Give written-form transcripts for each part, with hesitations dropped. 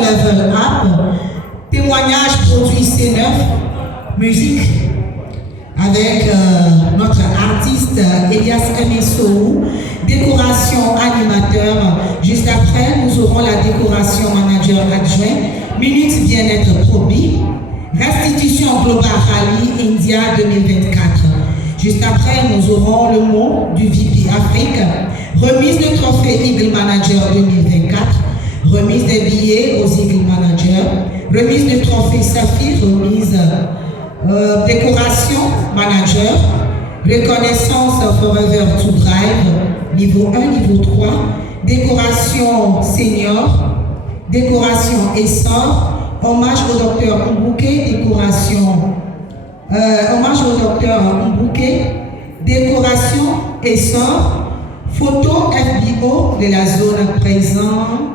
Level Up, témoignage produit C9, musique avec notre artiste Elias Emesou, décoration animateur. Juste après, nous aurons la décoration manager adjoint, minute bien-être Probi, restitution Global Rally India 2024. Juste après, nous aurons le mot du VP Afrique, remise de trophée Eagle Manager 2024, remise des billets aux Eagle Managers, remise de trophée Saphir, remise décoration manager, reconnaissance Forever to Drive, niveau 1, niveau 3, décoration senior, décoration essor, hommage au docteur Mbouké, décoration hommage au docteur Mbouké, décoration essor, photo FBO de la zone présente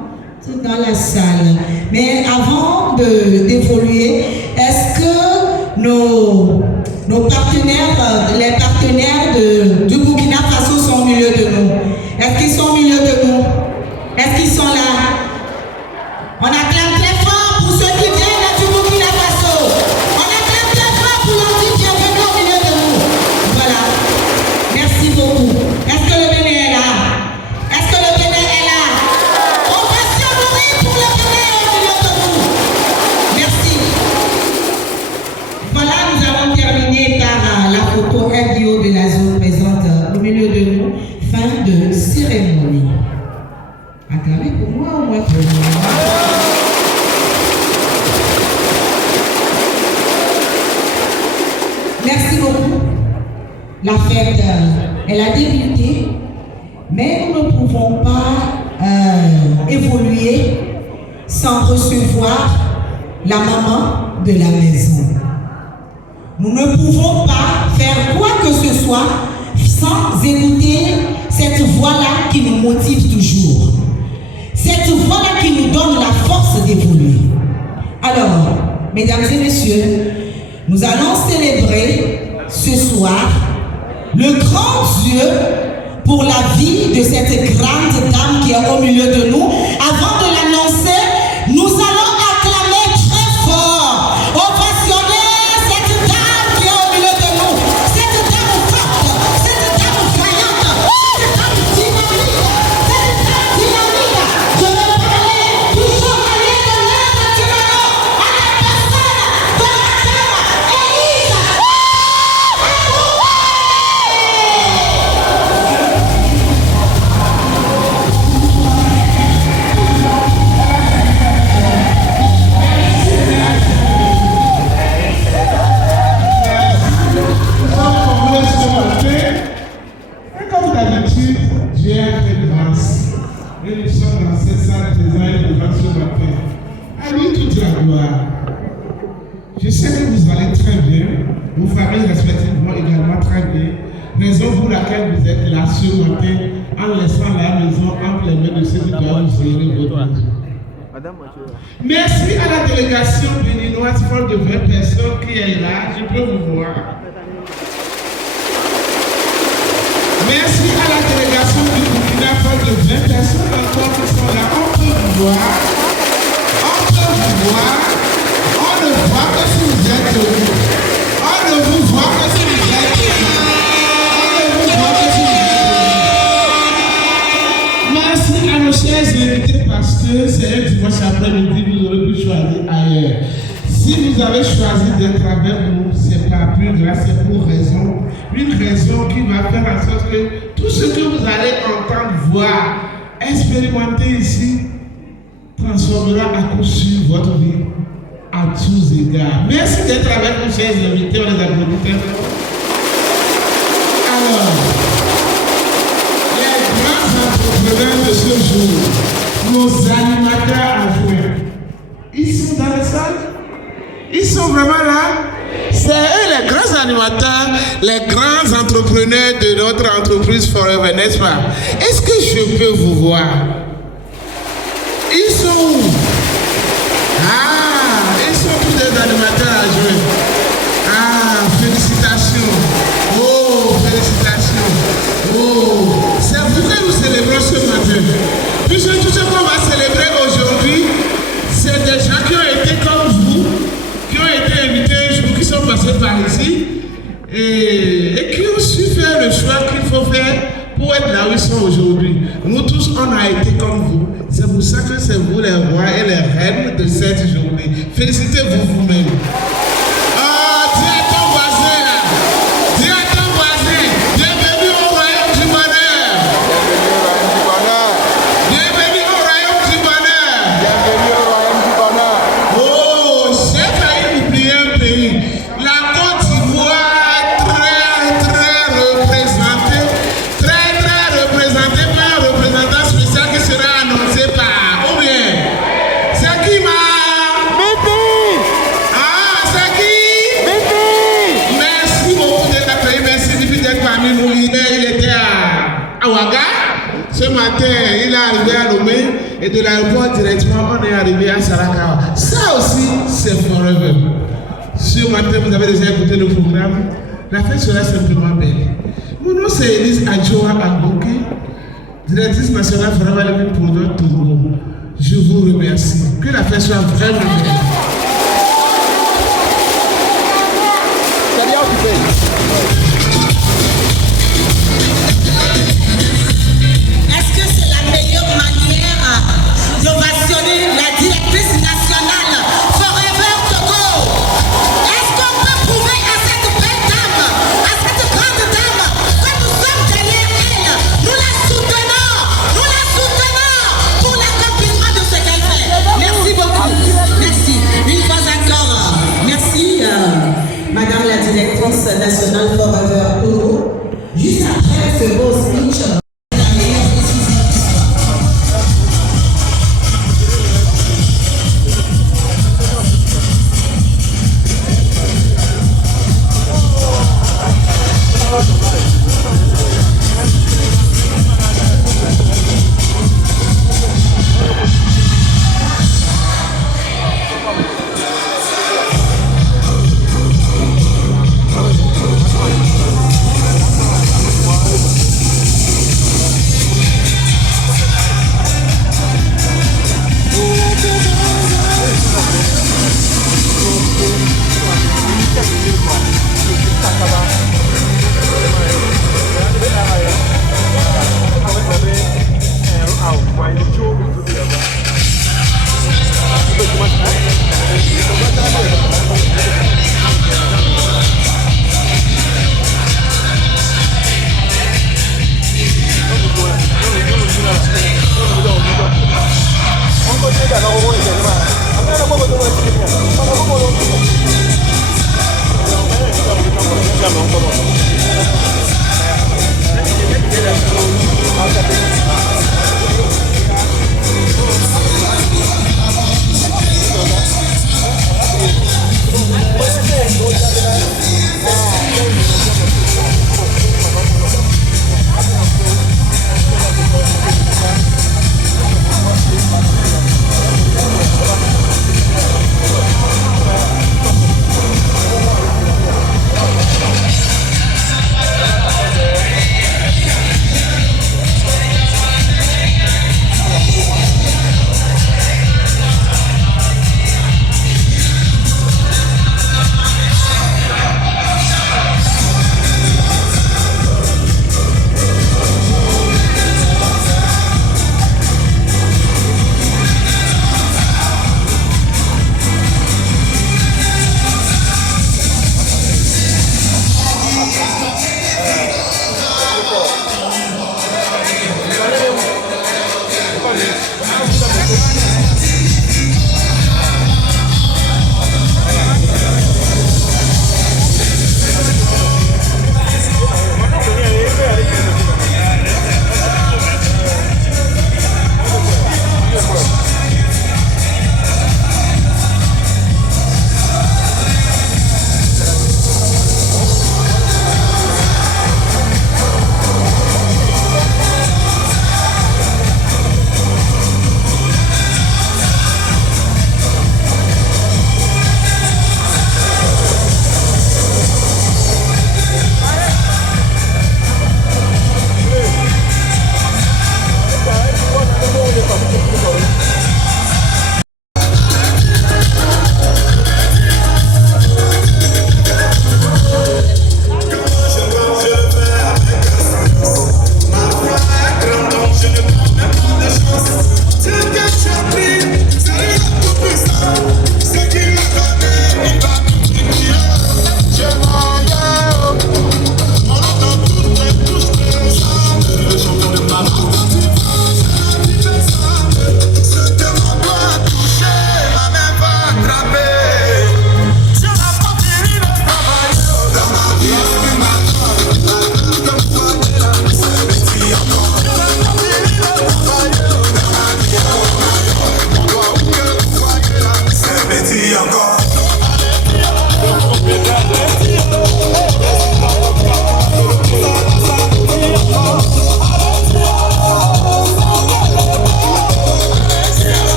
dans la salle. Mais avant d'évoluer, est-ce que nos partenaires, les partenaires du Burkina Faso sont au milieu de nous? Est-ce qu'ils sont au milieu de nous? Est-ce qu'ils sont là? On acclame très fort pour ceux qui viennent du Burkina Faso. On acclame très fort pour leur dire bienvenue au milieu de nous. Voilà. Merci beaucoup. Est-ce que le Bénin est là? Est-ce que le Bénin est là? On va s'honorer pour le Bénin au milieu de nous. Merci. Voilà, nous avons terminé par la photo FDO de la zone présente au milieu de nous. Fin de cérémonie. Acclamez pour moi au moins pour moi. Merci beaucoup. La fête, elle a débuté, mais nous ne pouvons pas évoluer sans recevoir la maman de la maison. Nous ne pouvons pas faire quoi que ce soit sans écouter cette voix-là qui nous motive toujours. Cette voix-là qui nous donne la force d'évoluer. Alors, mesdames et messieurs, nous allons célébrer ce soir le grand Dieu pour la vie de cette grande dame qui est au milieu de nous. Avant de l'annoncer, nous allons acclamer très fort, ovationner cette dame qui est au milieu de nous. Cette dame forte, cette dame vaillante, cette dame dynamique, cette dame dynamique. Je vais parler du chevalier de l'Inde du Maroc à la personne de Madame Élise. Comme d'habitude, Dieu a fait grâce. Et nous sommes dans cette salle présente et devant ce matin. À lui toute la gloire. Je sais que vous allez très bien. Vos familles respectivement également très bien. Raison pour laquelle vous êtes là ce matin en laissant la maison entre les mains de ceux qui doivent vous servir votre maison. Merci à la délégation béninoise forte de 20 personnes qui est là. Je peux vous voir. Merci à la délégation du Burkina forte de 20 personnes encore qui sont là. On peut vous voir. On peut vous voir. On ne voit que si vous êtes debout. On ne vous voit que si vous êtes debout. On ne vous voit que si vous êtes debout. Merci à nos chers invités parce que c'est un dimanche après-midi, vous aurez pu choisir ailleurs. Si vous avez choisi d'être avec nous, c'est pas plus grâce, c'est pour une raison qui va faire en sorte que tout ce que vous allez entendre, voir, expérimenter ici, transformera à coup sûr votre vie à tous égards. Merci d'être avec nous, chers invités, on les applaudit. Alors, les grands entrepreneurs de ce jour, nos animateurs adjoints, ils sont dans la salle? Ils sont vraiment là? C'est eux les grands animateurs, les grands entrepreneurs de notre entreprise Forever, n'est-ce pas? Est-ce que je peux vous voir? Ils sont où? Ah, ils sont tous des animateurs adjoints. Ah, félicitations. Oh, félicitations. Oh, c'est pourquoi nous célébrons ce matin. Puisque tout ce qu'on va célébrer aujourd'hui, c'est et qui ont su faire le choix qu'il faut faire pour être là où ils sont aujourd'hui. Nous tous, on a été comme vous. C'est pour ça que c'est vous les rois et les reines de cette journée. Félicitez-vous vous-même. Dis à ton voisin là. Dis à ton voisin. Bienvenue au royaume du bonheur. Bienvenue au royaume du bonheur. Bienvenue au royaume du bonheur. Oh, j'ai failli oublier un pays. La Côte d'Ivoire très représentée. Très représentée par un représentant spécial qui sera annoncé par. Ou bien, c'est qui ma? Ah, c'est qui? Merci beaucoup d'être accueilli. Merci d'être parmi nous. Il était à Ouaga. Ce matin, il est arrivé à Lomé et de l'aéroport directement, on est arrivé à Sarakawa. Ça aussi, c'est forever. Ce matin, vous avez déjà écouté le programme. La fête sera simplement belle. Mon nom, c'est Elise Adjoa Agoke, directrice nationale Forever Living pour notre Togo. Je vous remercie. Que la fête soit vraiment belle. C'est bien occupé. Est-ce que c'est la meilleure manière d'ovationner la directrice nationale Forever Togo? Est-ce qu'on peut prouver à cette belle dame, à cette grande dame, que nous sommes derrière elle? Nous la soutenons pour l'accomplissement de ce qu'elle fait. Merci beaucoup. Merci.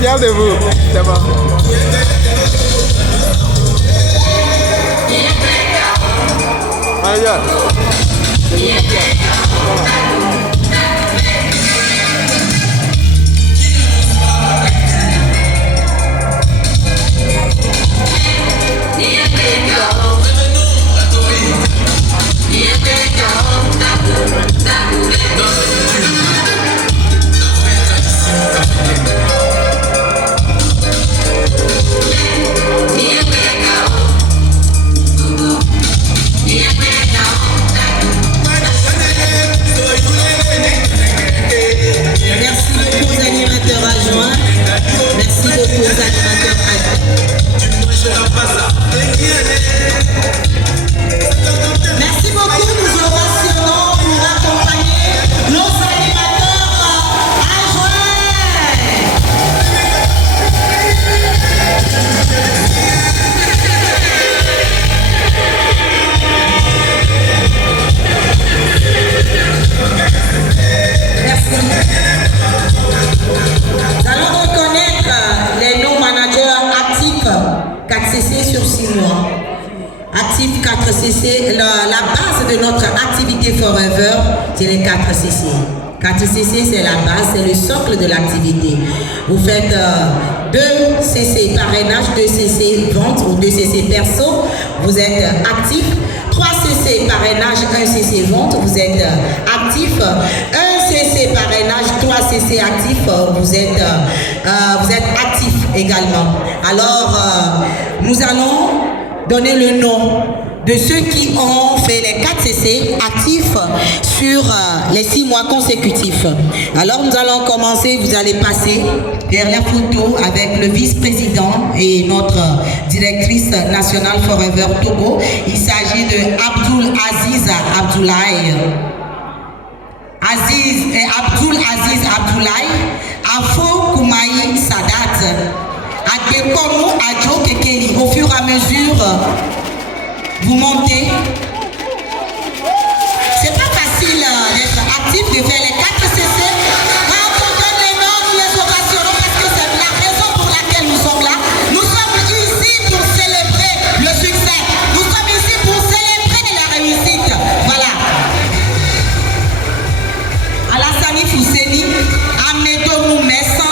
Fier de vous, c'est bon. Allez, Merci beaucoup, nous ovationnons pour accompagner nos animateurs adjoints. Merci. Nous allons reconnaître les non-managers actifs 4CC sur 6 mois. Actif 4CC, la base de notre activité Forever, c'est les 4CC. 4CC, c'est la base, c'est le socle de l'activité. Vous faites 2CC parrainage, 2CC vente ou 2CC perso, vous êtes actif. 3CC parrainage, 1CC vente, vous êtes actif. 1CC parrainage, 3CC actif, vous êtes actif également. Alors, nous allons donner le nom de ceux qui ont fait les 4CC actifs sur les 6 mois consécutifs. Alors nous allons commencer, vous allez passer vers la photo avec le vice-président et notre directrice nationale Forever Togo. Il s'agit de Abdul Aziz Abdoulaye. Abdul Aziz Abdoulaye, Afo Koumaï Sadat. Adekomo Adjo Kekeli. Au fur et à mesure, vous montez. C'est pas facile d'être actif, de faire les 4CC. Quand on donne les noms, nous les ovationnons parce que c'est la raison pour laquelle nous sommes là. Nous sommes ici pour célébrer le succès. Nous sommes ici pour célébrer la réussite. Voilà. Alassani Fousseni, Amedo Moumessa,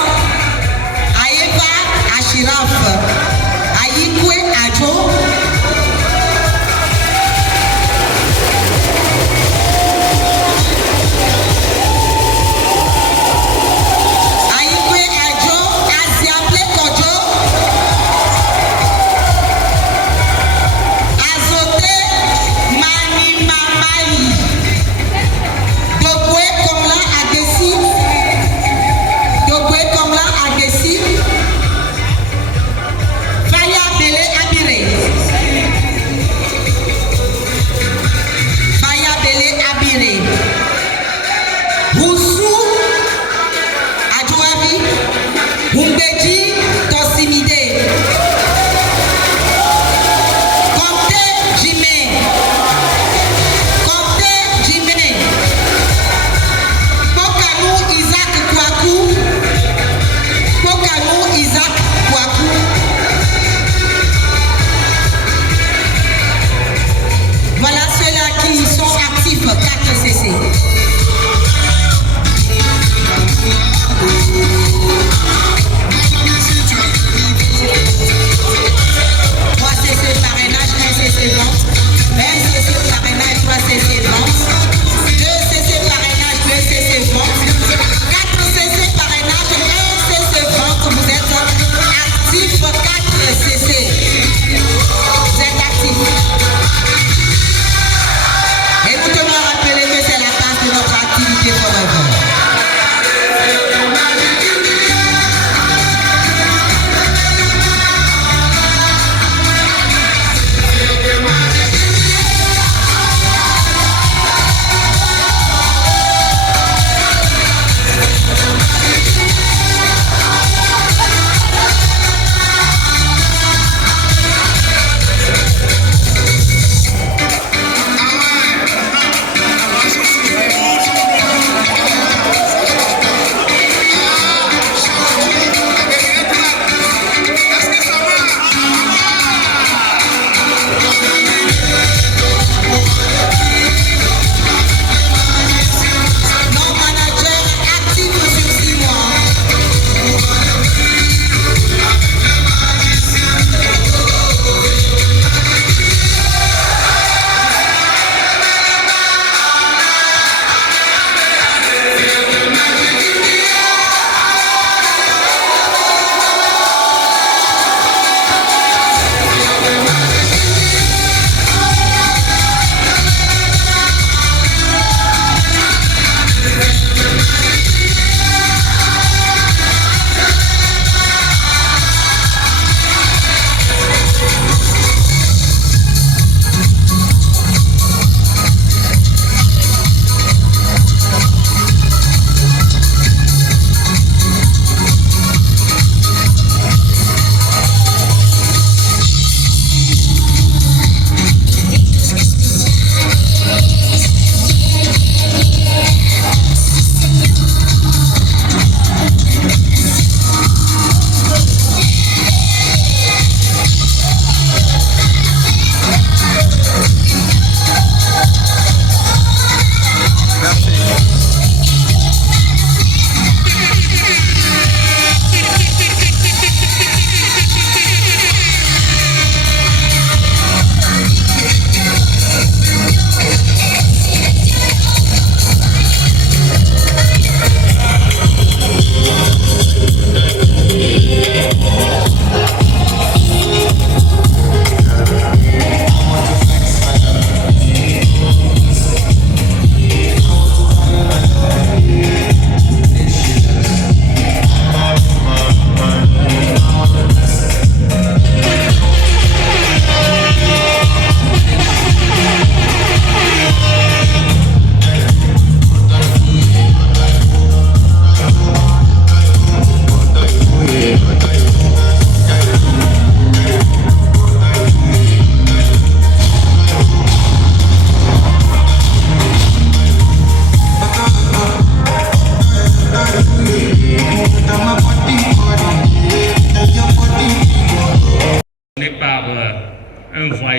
Aeva Achiraf, Aïkwe Adjo,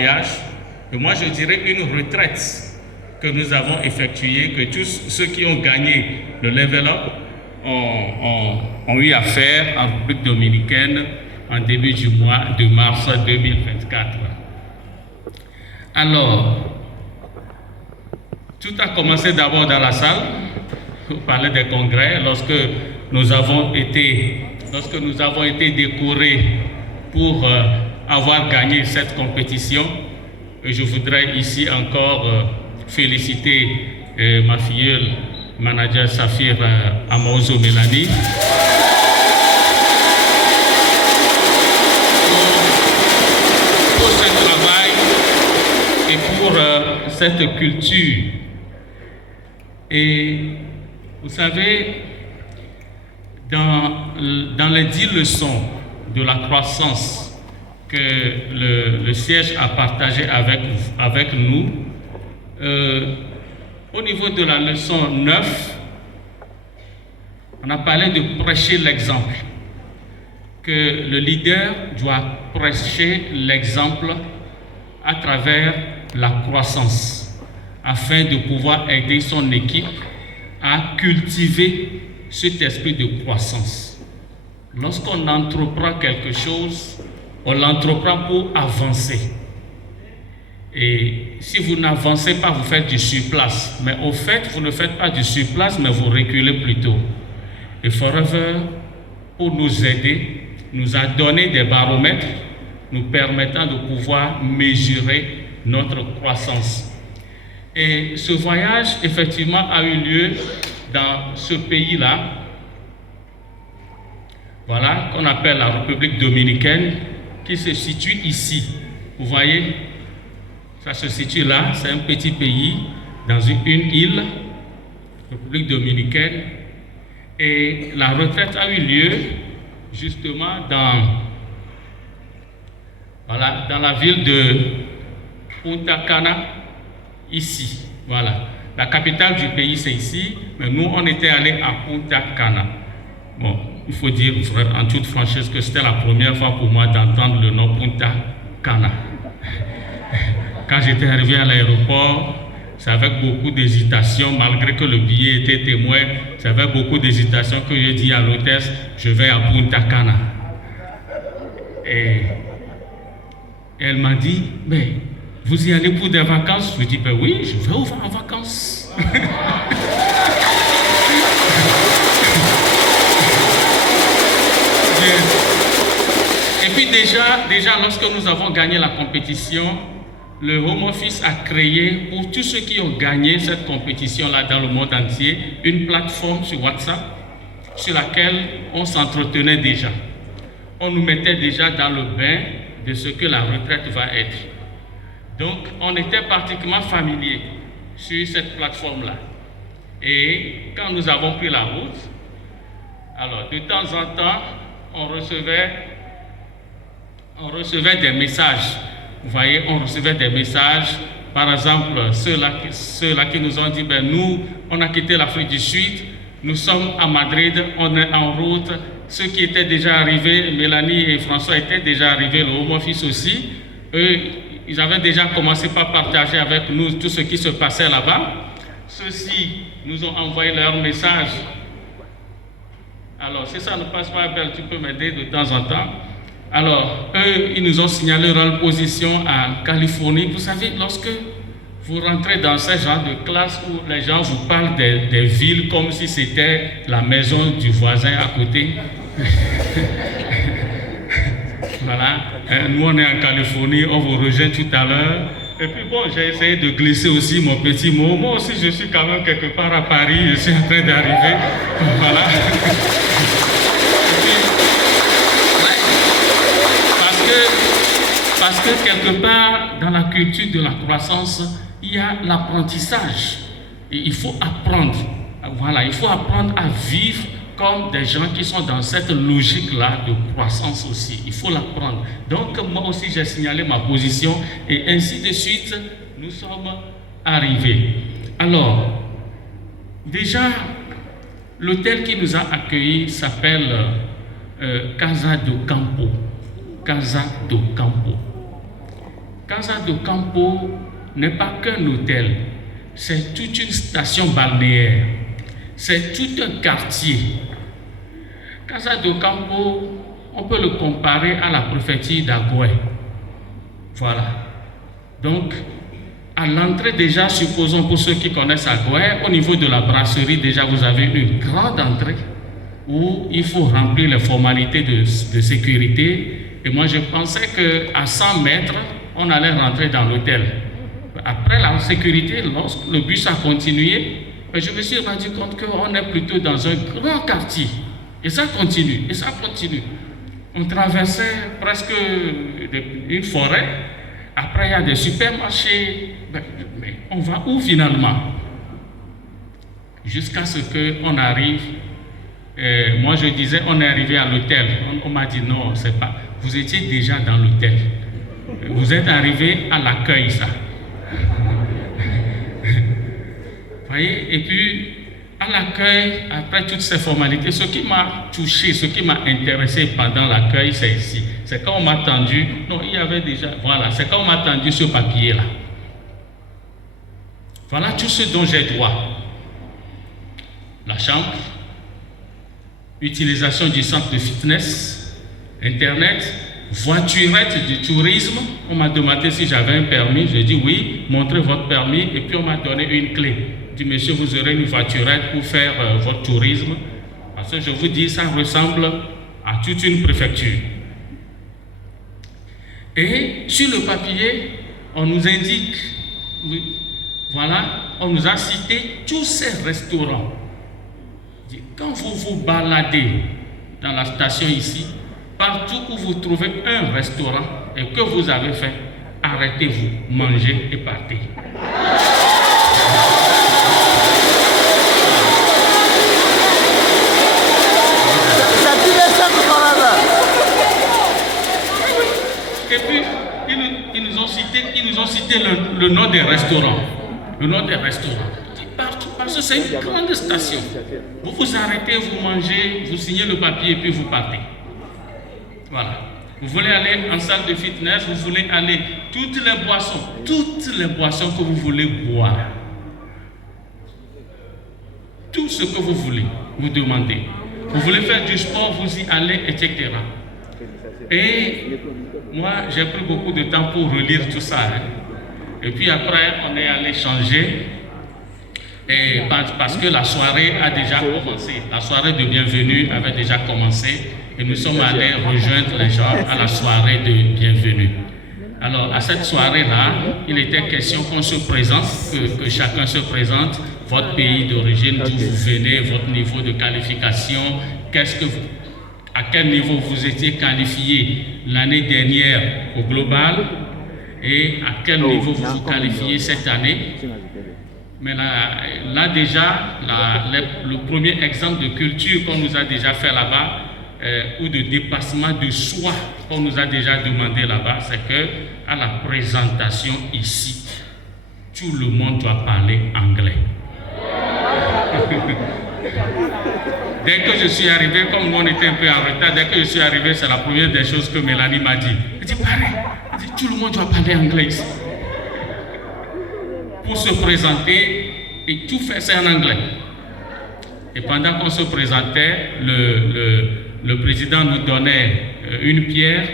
voyage, et moi je dirais une retraite que nous avons effectuée, que tous ceux qui ont gagné le level up ont eu à faire en République dominicaine en début du mois de mars 2024. Alors, tout a commencé d'abord dans la salle, au palais des congrès, lorsque nous avons été décorés pour avoir gagné cette compétition. Et je voudrais ici encore féliciter ma filleule, manager Safir Amaozo Mélanie, pour ce travail et pour cette culture. Et vous savez, dans les 10 leçons de la croissance que le siège a partagé avec nous, au niveau de la leçon 9, on a parlé de prêcher l'exemple, que le leader doit prêcher l'exemple à travers la croissance, afin de pouvoir aider son équipe à cultiver cet esprit de croissance. Lorsqu'on entreprend quelque chose, on l'entreprend pour avancer. Et si vous n'avancez pas, vous faites du surplace. Mais au fait, vous ne faites pas du surplace, mais vous reculez plutôt. Et Forever, pour nous aider, nous a donné des baromètres nous permettant de pouvoir mesurer notre croissance. Et ce voyage, effectivement, a eu lieu dans ce pays-là, voilà, qu'on appelle la République dominicaine, qui se situe ici. Vous voyez, ça se situe là, c'est un petit pays dans une île, République dominicaine, et la retraite a eu lieu justement dans la ville de Punta Cana, ici, voilà. La capitale du pays, c'est ici, mais nous, on était allés à Punta Cana. Bon, il faut dire en toute franchise que c'était la première fois pour moi d'entendre le nom Punta Cana. Quand j'étais arrivé à l'aéroport, c'est avec beaucoup d'hésitation, malgré que le billet était témoin, c'est avec beaucoup d'hésitation que j'ai dit à l'hôtesse, je vais à Punta Cana. Et elle m'a dit, mais vous y allez pour des vacances? Je lui ai dit, ben oui, je vais en vacances. Et puis déjà, lorsque nous avons gagné la compétition, le Home Office a créé, pour tous ceux qui ont gagné cette compétition-là dans le monde entier, une plateforme sur WhatsApp sur laquelle on s'entretenait déjà. On nous mettait déjà dans le bain de ce que la retraite va être. Donc, on était particulièrement familiers sur cette plateforme-là. Et quand nous avons pris la route, alors de temps en temps, on recevait des messages. Vous voyez, on recevait des messages. Par exemple, ceux-là qui nous ont dit, ben nous, on a quitté l'Afrique du Sud, nous sommes à Madrid, on est en route. Ceux qui étaient déjà arrivés, Mélanie et François étaient déjà arrivés, le Home Office aussi. Eux, ils avaient déjà commencé par partager avec nous tout ce qui se passait là-bas. Ceux-ci nous ont envoyé leurs messages. Alors, si ça ne passe pas, Belle, tu peux m'aider de temps en temps. Alors, eux, ils nous ont signalé leur position en Californie. Vous savez, lorsque vous rentrez dans ce genre de classe où les gens vous parlent des villes comme si c'était la maison du voisin à côté. Voilà. Nous, on est en Californie, on vous rejoint tout à l'heure. Et puis bon, j'ai essayé de glisser aussi mon petit mot. Moi aussi, je suis quand même quelque part à Paris, je suis en train d'arriver. Voilà. Parce que quelque part, dans la culture de la croissance, il y a l'apprentissage. Et il faut apprendre. Voilà, il faut apprendre à vivre comme des gens qui sont dans cette logique-là de croissance aussi. Il faut l'apprendre. Donc, moi aussi, j'ai signalé ma position et ainsi de suite, nous sommes arrivés. Alors, déjà, l'hôtel qui nous a accueillis s'appelle Casa do Campo. Casa do Campo. Casa do Campo n'est pas qu'un hôtel, c'est toute une station balnéaire, c'est tout un quartier. Casa do Campo, on peut le comparer à la préfecture d'Agoué. Voilà. Donc, à l'entrée déjà, supposons pour ceux qui connaissent Agoué, au niveau de la brasserie, déjà vous avez une grande entrée où il faut remplir les formalités de sécurité. Et moi, je pensais qu'à 100 mètres, on allait rentrer dans l'hôtel. Après la sécurité, lorsque le bus a continué, je me suis rendu compte qu'on est plutôt dans un grand quartier. Et ça continue, et ça continue. On traversait presque une forêt. Après, il y a des supermarchés. Mais on va où finalement? Jusqu'à ce qu'on arrive. Moi, je disais, on est arrivé à l'hôtel. On m'a dit non, c'est pas. Vous étiez déjà dans l'hôtel. Vous êtes arrivé à l'accueil, ça. Vous voyez? Et puis, à l'accueil, après toutes ces formalités, ce qui m'a touché, ce qui m'a intéressé pendant l'accueil, c'est ici. C'est quand on m'a tendu, non, il y avait déjà, voilà, c'est quand on m'a tendu ce papier-là. Voilà tout ce dont j'ai droit. La chambre, utilisation du centre de fitness, Internet, voiturette du tourisme. On m'a demandé si j'avais un permis. J'ai dit oui, montrez votre permis. Et puis on m'a donné une clé. J'ai dit monsieur, vous aurez une voiturette pour faire votre tourisme. Parce que je vous dis, ça ressemble à toute une préfecture. Et sur le papier, on nous indique, voilà, on nous a cité tous ces restaurants. Quand vous vous baladez dans la station ici, partout où vous trouvez un restaurant et que vous avez fait, arrêtez-vous, mangez et partez. Et puis, ils nous ont cité le nom des restaurants. Le nom des restaurants. Partout, parce que c'est une grande station. Vous vous arrêtez, vous mangez, vous signez le papier et puis vous partez. Voilà. Vous voulez aller en salle de fitness, vous voulez aller toutes les boissons que vous voulez boire. Tout ce que vous voulez, vous demandez. Vous voulez faire du sport, vous y allez, etc. Et moi, j'ai pris beaucoup de temps pour relire tout ça. Et puis après, on est allé changer. Et parce que la soirée a déjà commencé. La soirée de bienvenue avait déjà commencé. Et nous sommes allés rejoindre les gens à la soirée de bienvenue. Alors, à cette soirée-là, il était question qu'on se présente, que chacun se présente, votre pays d'origine, d'où vous venez, votre niveau de qualification, à quel niveau vous étiez qualifié l'année dernière au global et à quel niveau vous vous qualifiez cette année. Mais là déjà, le premier exemple de culture qu'on nous a déjà fait là-bas, ou de dépassement de soi qu'on nous a déjà demandé là-bas, c'est que à la présentation ici, tout le monde doit parler anglais. Dès que je suis arrivé, comme on était un peu en retard, dès que je suis arrivé, c'est la première des choses que Mélanie m'a dit. Elle dit, pareil, tout le monde doit parler anglais ici. Pour se présenter, et tout faire, c'est en anglais. Et pendant qu'on se présentait, le président nous donnait une pierre,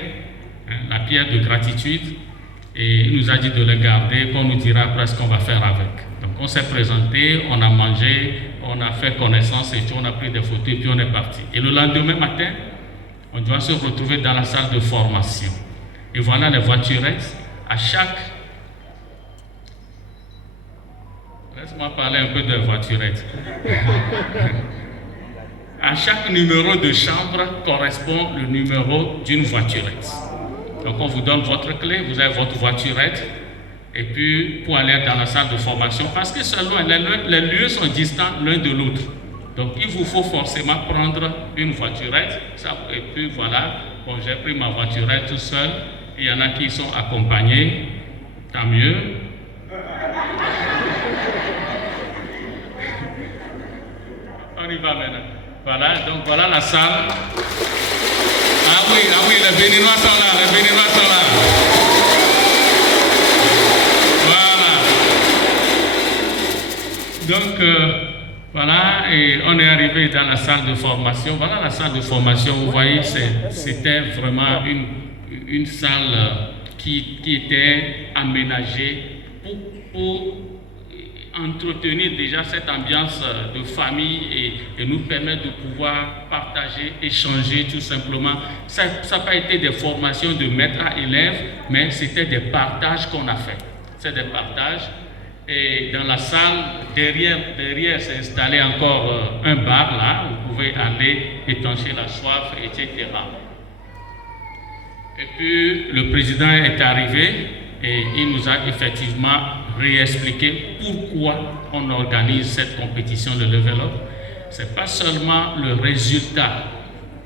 la pierre de gratitude, et il nous a dit de le garder, qu'on nous dira après ce qu'on va faire avec. Donc on s'est présenté, on a mangé, on a fait connaissance et tout, on a pris des photos et puis on est parti. Et le lendemain matin, on doit se retrouver dans la salle de formation. Et voilà les voiturettes. À chaque... Laisse-moi parler un peu de voiturettes. À chaque numéro de chambre correspond le numéro d'une voiturette. Donc on vous donne votre clé, vous avez votre voiturette, et puis pour aller dans la salle de formation, parce que les lieux sont distants l'un de l'autre. Donc il vous faut forcément prendre une voiturette, et puis voilà, bon, j'ai pris ma voiturette tout seul, il y en a qui sont accompagnés, tant mieux. On y va maintenant. Voilà, donc voilà la salle. Ah oui, les Béninois sont là, les Béninois sont là. Donc, voilà, et on est arrivé dans la salle de formation. Voilà la salle de formation, vous voyez, c'était vraiment une salle qui était aménagée pour entretenir déjà cette ambiance de famille et nous permettre de pouvoir partager, échanger tout simplement. Ça n'a pas été des formations de maître à élève, mais c'était des partages qu'on a fait. C'est des partages. Et dans la salle, derrière s'est installé encore un bar là, où vous pouvez aller étancher la soif, etc. Et puis le président est arrivé et il nous a effectivement réexpliqué pourquoi on organise cette compétition de level up. Ce n'est pas seulement le résultat.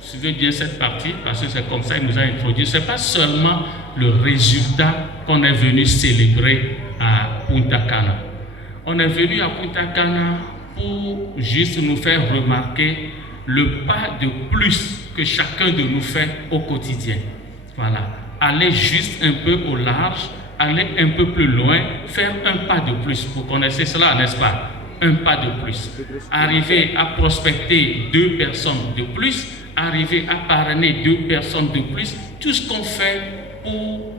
Suivez bien cette partie parce que c'est comme ça qu'il nous a introduit. Ce n'est pas seulement le résultat qu'on est venu célébrer à Punta Cana. On est venu à Punta Cana pour juste nous faire remarquer le pas de plus que chacun de nous fait au quotidien. Voilà, aller juste un peu au large, aller un peu plus loin, faire un pas de plus. Vous connaissez cela, n'est-ce pas? Un pas de plus. Arriver à prospecter 2 personnes de plus, arriver à parrainer 2 personnes de plus, tout ce qu'on fait pour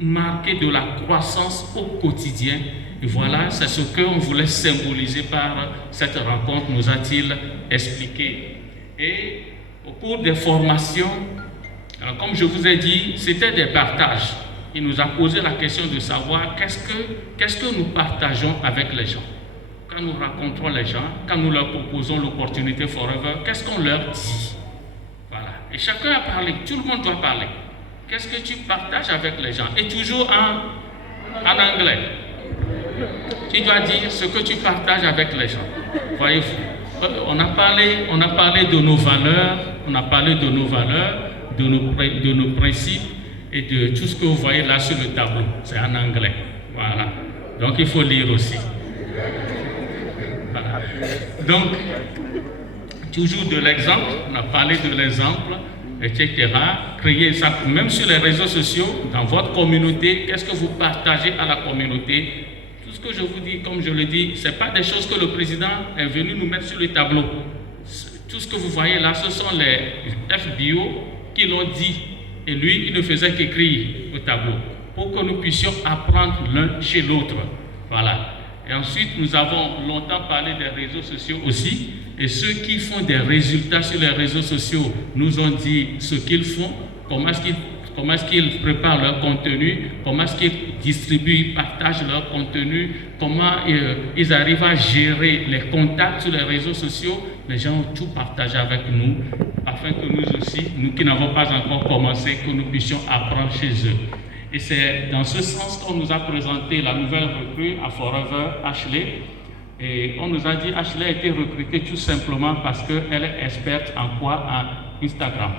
marquer de la croissance au quotidien. Et voilà, c'est ce qu'on voulait symboliser par cette rencontre, nous a-t-il expliqué. Et au cours des formations, alors, comme je vous ai dit, c'était des partages. Il nous a posé la question de savoir qu'est-ce que nous partageons avec les gens. Quand nous rencontrons les gens, quand nous leur proposons l'opportunité Forever, qu'est-ce qu'on leur dit? Voilà. Et chacun a parlé, tout le monde doit parler. Qu'est-ce que tu partages avec les gens? Et toujours en anglais. Tu dois dire ce que tu partages avec les gens. Voyez-vous, on a parlé de nos valeurs, de nos principes et de tout ce que vous voyez là sur le tableau. C'est en anglais. Voilà. Donc il faut lire aussi. Voilà. Donc, toujours de l'exemple, on a parlé de l'exemple, etc. Créer ça, même sur les réseaux sociaux, dans votre communauté, qu'est-ce que vous partagez à la communauté? Tout ce que je vous dis, comme je le dis, ce n'est pas des choses que le président est venu nous mettre sur le tableau. Tout ce que vous voyez là, ce sont les FBO qui l'ont dit. Et lui, il ne faisait qu'écrire au tableau pour que nous puissions apprendre l'un chez l'autre. Voilà. Et ensuite, nous avons longtemps parlé des réseaux sociaux aussi. Et ceux qui font des résultats sur les réseaux sociaux nous ont dit ce qu'ils font, comment est-ce qu'ils préparent leur contenu, comment est-ce qu'ils distribuent, ils partagent leur contenu, comment ils arrivent à gérer les contacts sur les réseaux sociaux. Les gens ont tout partagé avec nous, afin que nous aussi, nous qui n'avons pas encore commencé, que nous puissions apprendre chez eux. Et c'est dans ce sens qu'on nous a présenté la nouvelle recrue à Forever, Ashley. Et on nous a dit Ashley a été recrutée tout simplement parce qu'elle est experte en quoi? En Instagram.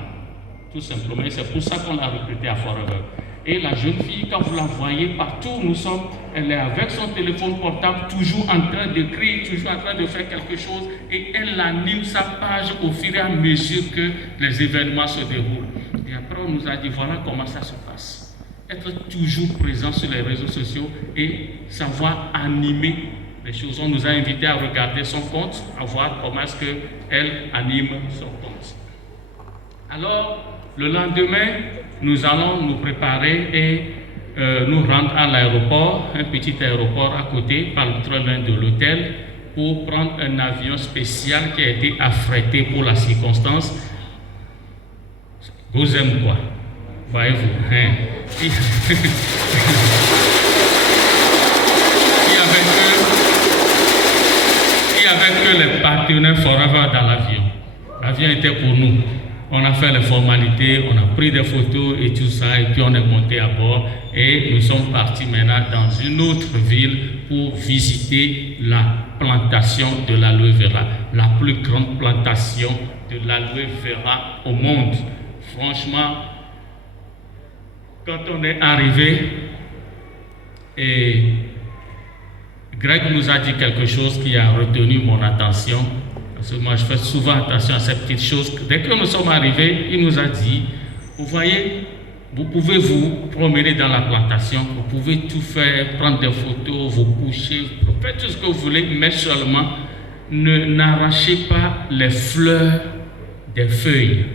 Tout simplement. Et c'est pour ça qu'on l'a recrutée à Forever. Et la jeune fille, quand vous la voyez partout où nous sommes, elle est avec son téléphone portable, toujours en train d'écrire, toujours en train de faire quelque chose. Et elle anime sa page au fur et à mesure que les événements se déroulent. Et après, on nous a dit voilà comment ça se passe. Être toujours présent sur les réseaux sociaux et savoir animer les choses. On nous a invités à regarder son compte, à voir comment est-ce qu'elle anime son compte. Alors, le lendemain, nous allons nous préparer et nous rendre à l'aéroport, un petit aéroport à côté, pas très loin de l'hôtel, pour prendre un avion spécial qui a été affrété pour la circonstance. Vous aimez quoi? Voyez-vous, hein? Et avec que les partenaires Forever dans l'avion. L'avion était pour nous. On a fait les formalités, on a pris des photos et tout ça, et puis on est monté à bord. Et nous sommes partis maintenant dans une autre ville pour visiter la plantation de l'aloe vera, la plus grande plantation de l'aloe vera au monde. Franchement, quand on est arrivé, et Greg nous a dit quelque chose qui a retenu mon attention. Parce que moi, je fais souvent attention à ces petites choses. Dès que nous sommes arrivés, il nous a dit, vous voyez, Vous pouvez vous promener dans la plantation, vous pouvez tout faire, prendre des photos, vous coucher, faites tout ce que vous voulez, mais seulement n'arrachez pas les fleurs des feuilles.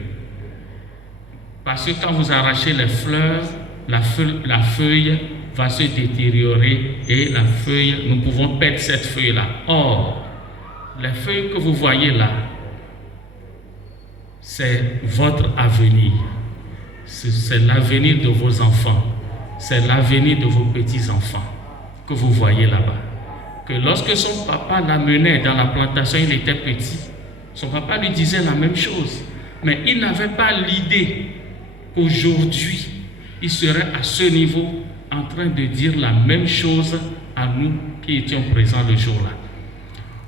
Parce que quand vous arrachez les fleurs, la feuille va se détériorer et la feuille, nous pouvons perdre cette feuille-là. Or, les feuilles que vous voyez là, c'est votre avenir. C'est l'avenir de vos enfants. C'est l'avenir de vos petits-enfants que vous voyez là-bas. Que lorsque son papa l'amenait dans la plantation, il était petit. Son papa lui disait la même chose. Mais il n'avait pas l'idée qu'aujourd'hui, il serait à ce niveau en train de dire la même chose à nous qui étions présents le jour-là.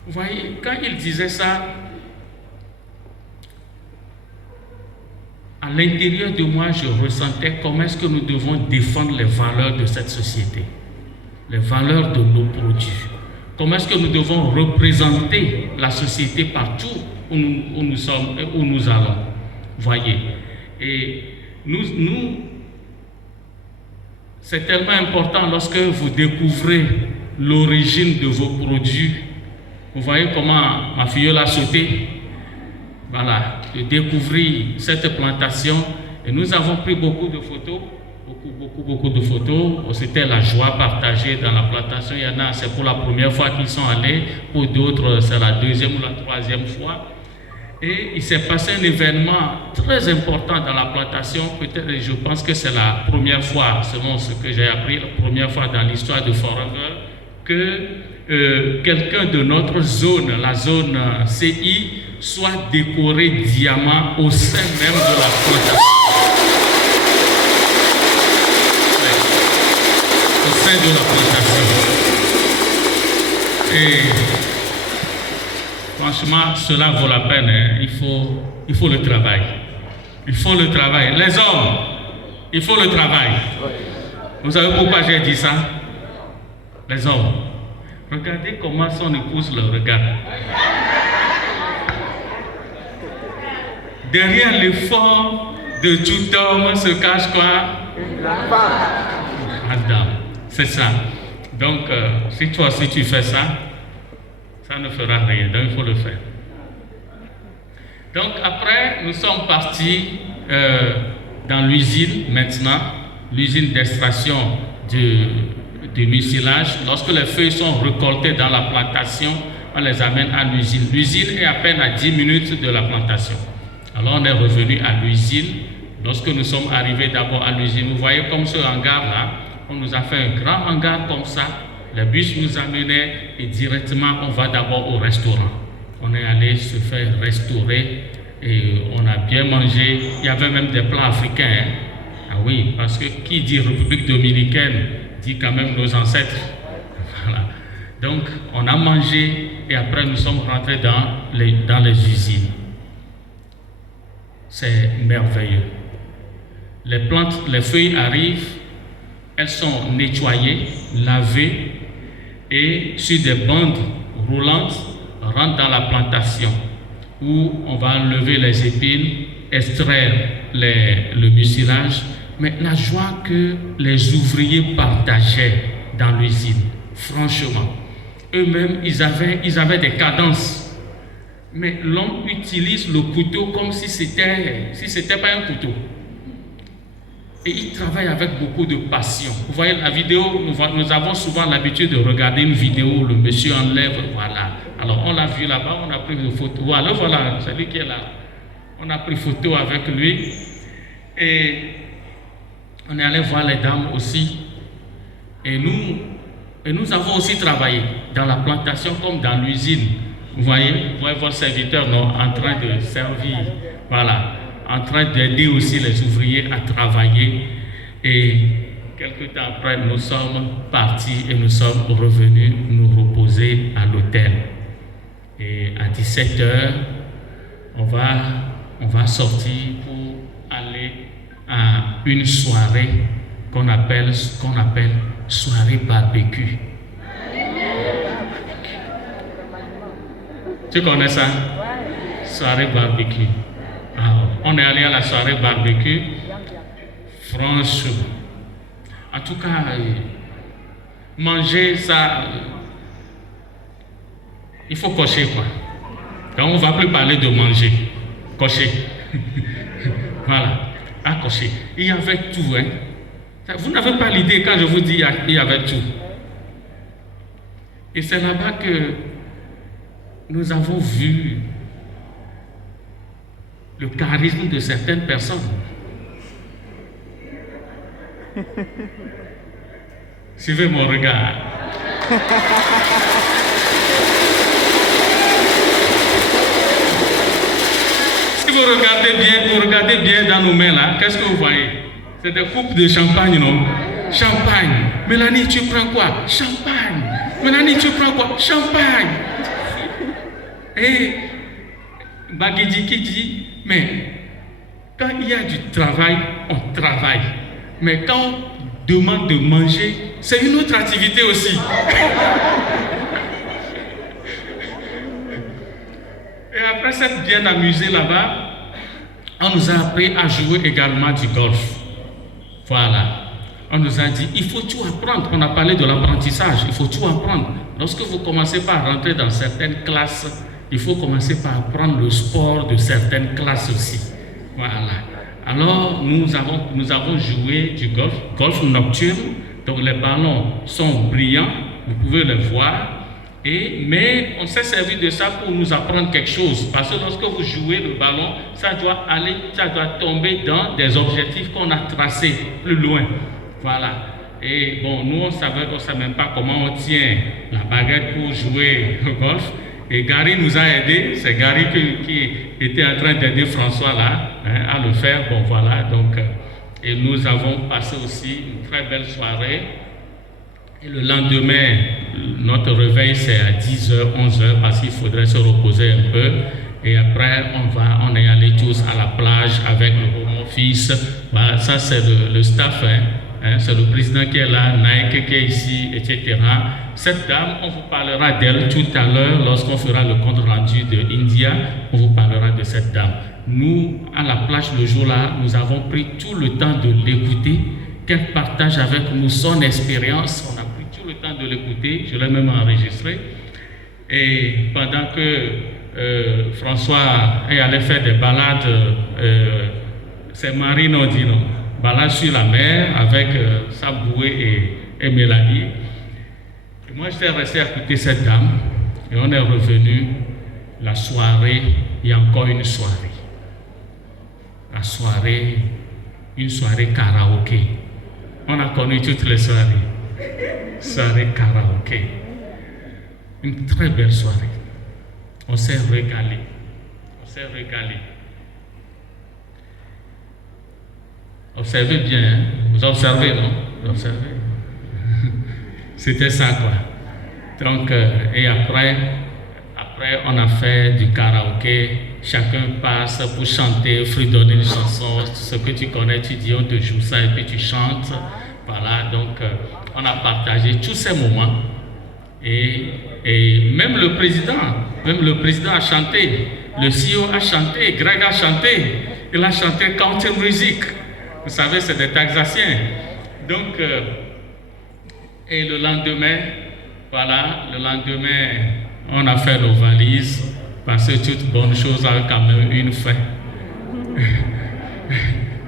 Vous voyez, quand il disait ça, à l'intérieur de moi, je ressentais comment est-ce que nous devons défendre les valeurs de cette société, les valeurs de nos produits. Comment est-ce que nous devons représenter la société partout où nous sommes et où nous allons. Voyez. Et nous, c'est tellement important lorsque vous découvrez l'origine de vos produits. Vous voyez comment ma filleule a sauté. Voilà, de découvrir cette plantation. Et nous avons pris beaucoup de photos, beaucoup de photos. C'était la joie partagée dans la plantation. Il y en a, c'est pour la première fois qu'ils sont allés. Pour d'autres, c'est la deuxième ou la troisième fois. Et il s'est passé un événement très important dans la plantation. Peut-être, je pense que c'est la première fois, selon ce que j'ai appris, la première fois dans l'histoire de Forever, que quelqu'un de notre zone, la zone CI, soit décoré diamant au sein même de la plantation. Au sein de la plantation. Et franchement, cela vaut la peine. Hein. Il faut le travail. Il faut le travail. Les hommes, il faut le travail. Vous savez pourquoi j'ai dit ça? Les hommes. Regardez comment son épouse le regarde. Derrière l'effort de tout homme se cache quoi? La femme. Madame, c'est ça. Donc, si toi aussi tu fais ça, ça ne fera rien. Donc, il faut le faire. Donc, après, nous sommes partis dans l'usine maintenant, l'usine d'extraction du mucilage. Lorsque les feuilles sont récoltées dans la plantation, on les amène à l'usine. L'usine est à peine à 10 minutes de la plantation. Alors on est revenu à l'usine. Lorsque nous sommes arrivés d'abord à l'usine, vous voyez comme ce hangar-là, on nous a fait un grand hangar comme ça. Le bus nous amenait et directement on va d'abord au restaurant. On est allé se faire restaurer et on a bien mangé. Il y avait même des plats africains. Hein? Ah oui, parce que qui dit République dominicaine dit quand même nos ancêtres. Voilà. Donc on a mangé et après nous sommes rentrés dans les usines. C'est merveilleux. Les plantes, les feuilles arrivent, elles sont nettoyées, lavées et sur des bandes roulantes rentrent dans la plantation où on va enlever les épines, extraire le mucilage. Mais la joie que les ouvriers partageaient dans l'usine, franchement, eux-mêmes, ils avaient des cadences. Mais l'homme utilise le couteau comme si c'était pas un couteau. Et il travaille avec beaucoup de passion. Vous voyez la vidéo, nous avons souvent l'habitude de regarder une vidéo où le monsieur enlève, voilà. Alors on l'a vu là-bas, on a pris des photos. Voilà, c'est lui qui est là. On a pris photo avec lui. Et on est allé voir les dames aussi. Et nous avons aussi travaillé dans la plantation comme dans l'usine. Vous voyez votre serviteur en train de servir, voilà, en train d'aider aussi les ouvriers à travailler. Et quelque temps après, nous sommes partis et nous sommes revenus nous reposer à l'hôtel. Et à 17h, on va sortir pour aller à une soirée qu'on appelle soirée barbecue. Tu connais ça? Soirée barbecue. Alors, on est allé à la soirée barbecue. Franchement. En tout cas, manger ça, il faut cocher quoi. Donc on ne va plus parler de manger, cocher. Voilà, à cocher. Il y avait tout, hein. Vous n'avez pas l'idée quand je vous dis il y avait tout. Et c'est là-bas que nous avons vu le charisme de certaines personnes. Suivez mon regard. Si vous regardez bien dans nos mains là, qu'est-ce que vous voyez? C'est des coupes de champagne, non? Champagne. Mélanie, tu prends quoi? Champagne. Mélanie, tu prends quoi? Champagne. Et Bagidiki dit, mais quand il y a du travail, on travaille. Mais quand on demande de manger, c'est une autre activité aussi. Et après s'être bien amusé là-bas, on nous a appris à jouer également du golf. Voilà. On nous a dit, il faut tout apprendre. On a parlé de l'apprentissage, il faut tout apprendre. Lorsque vous commencez par rentrer dans certaines classes, il faut commencer par apprendre le sport de certaines classes aussi. Voilà. Alors, nous avons joué du golf nocturne. Donc, les ballons sont brillants, vous pouvez les voir. Mais on s'est servi de ça pour nous apprendre quelque chose. Parce que lorsque vous jouez le ballon, ça doit tomber dans des objectifs qu'on a tracés plus loin. Voilà. Et bon, nous, on ne savait même pas comment on tient la baguette pour jouer au golf. Et Gary nous a aidés. C'est Gary qui était en train d'aider François là, à le faire. Bon, voilà. Donc, et nous avons passé aussi une très belle soirée. Et le lendemain, notre réveil, c'est à 10h, 11h, parce qu'il faudrait se reposer un peu. Et après, on est allés tous à la plage avec le home office. Bah, ça, c'est le staff, c'est le président qui est là, Nike qui est ici, etc. Cette dame, on vous parlera d'elle tout à l'heure, lorsqu'on fera le compte rendu de India, on vous parlera de cette dame. Nous, à la plage le jour-là, nous avons pris tout le temps de l'écouter, qu'elle partage avec nous son expérience. On a pris tout le temps de l'écouter, je l'ai même enregistré. Et pendant que François est allé faire des balades, c'est Marine, on dit non, balade sur la mer avec Saboué et Mélanie. Et moi, j'étais resté à écouter cette dame et on est revenu la soirée, il y a encore une soirée. La soirée, une soirée karaoké. On a connu toutes les soirées. Soirée karaoké. Une très belle soirée. On s'est régalé. On s'est régalé. Observez bien, hein? Vous observez, non? Vous observez? C'était ça, quoi. Donc, et après, on a fait du karaoké. Chacun passe pour chanter, fredonner une chanson. Ce que tu connais, tu dis, on te joue ça et puis tu chantes. Voilà, donc on a partagé tous ces moments. Et même le président a chanté. Le CEO a chanté, Greg a chanté. Il a chanté country music. Vous savez, c'est des Texasiens. Donc, et le lendemain, voilà, on a fait nos valises. Parce que toute bonne chose a quand même une fin.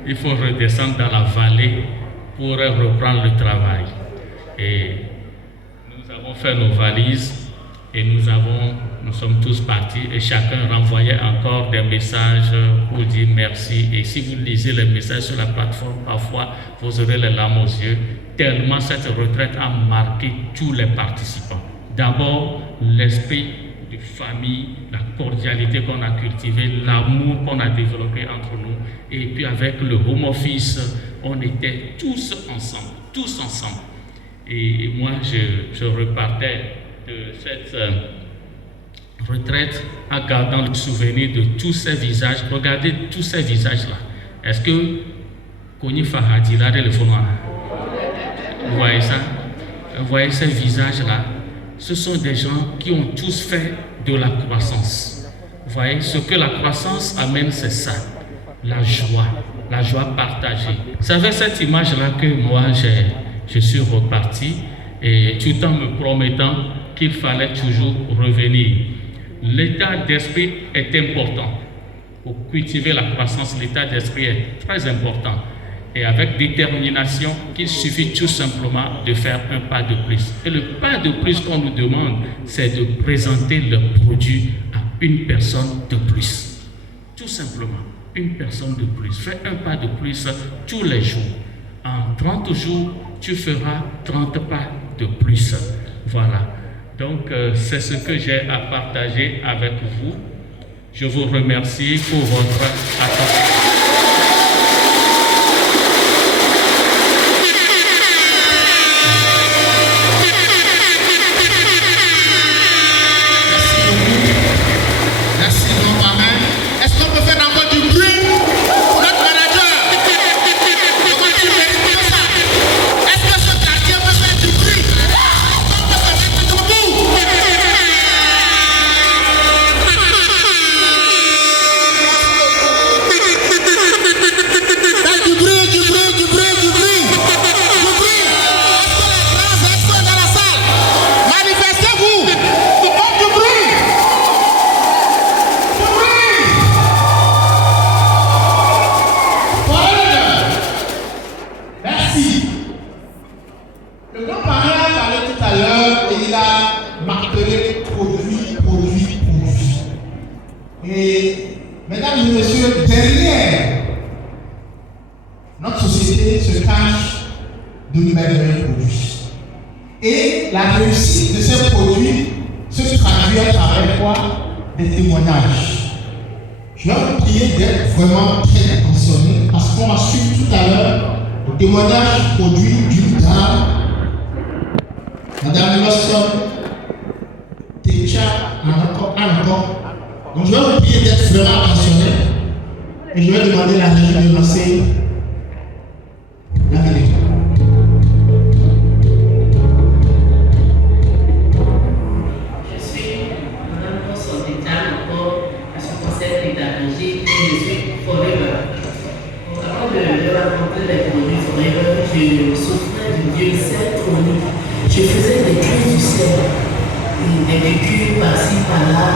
Il faut redescendre dans la vallée pour reprendre le travail. Et nous avons fait nos valises et nous sommes tous partis et chacun renvoyait encore des messages pour dire merci. Et si vous lisez les messages sur la plateforme, parfois vous aurez les larmes aux yeux, tellement cette retraite a marqué tous les participants. D'abord, l'esprit de famille, la cordialité qu'on a cultivée, l'amour qu'on a développé entre nous. Et puis avec le home office, on était tous ensemble. Et moi, je repartais de cette retraite en gardant le souvenir de tous ces visages. Regardez tous ces visages-là. Est-ce que Koni Fahadi là, le fond, vous voyez ça? Vous voyez ces visages-là? Ce sont des gens qui ont tous fait de la croissance. Vous voyez, ce que la croissance amène, c'est ça, la joie, la joie partagée. C'est avec cette image-là que moi, je suis reparti, et tout en me promettant qu'il fallait toujours revenir. L'état d'esprit est important. Pour cultiver la croissance, l'état d'esprit est très important. Et avec détermination, qu'il suffit tout simplement de faire un pas de plus. Et le pas de plus qu'on nous demande, c'est de présenter le produit à une personne de plus. Tout simplement, une personne de plus. Fais un pas de plus tous les jours. En 30 jours, tu feras 30 pas de plus. Voilà. Donc, c'est ce que j'ai à partager avec vous. Je vous remercie pour votre attention. Et la réussite de ces produits se traduit à travers quoi? Des témoignages. Je vais vous prier d'être vraiment très attentionné parce qu'on a su tout à l'heure le témoignage produit d'une dame, Madame Lawson Techa encore. Donc je vais vous prier d'être vraiment attentionné et je vais demander à la régie de lancer la vidéo. Je souffrais d'une ulcère chronique. Je faisais des crises du sel, des piqûres par-ci par-là.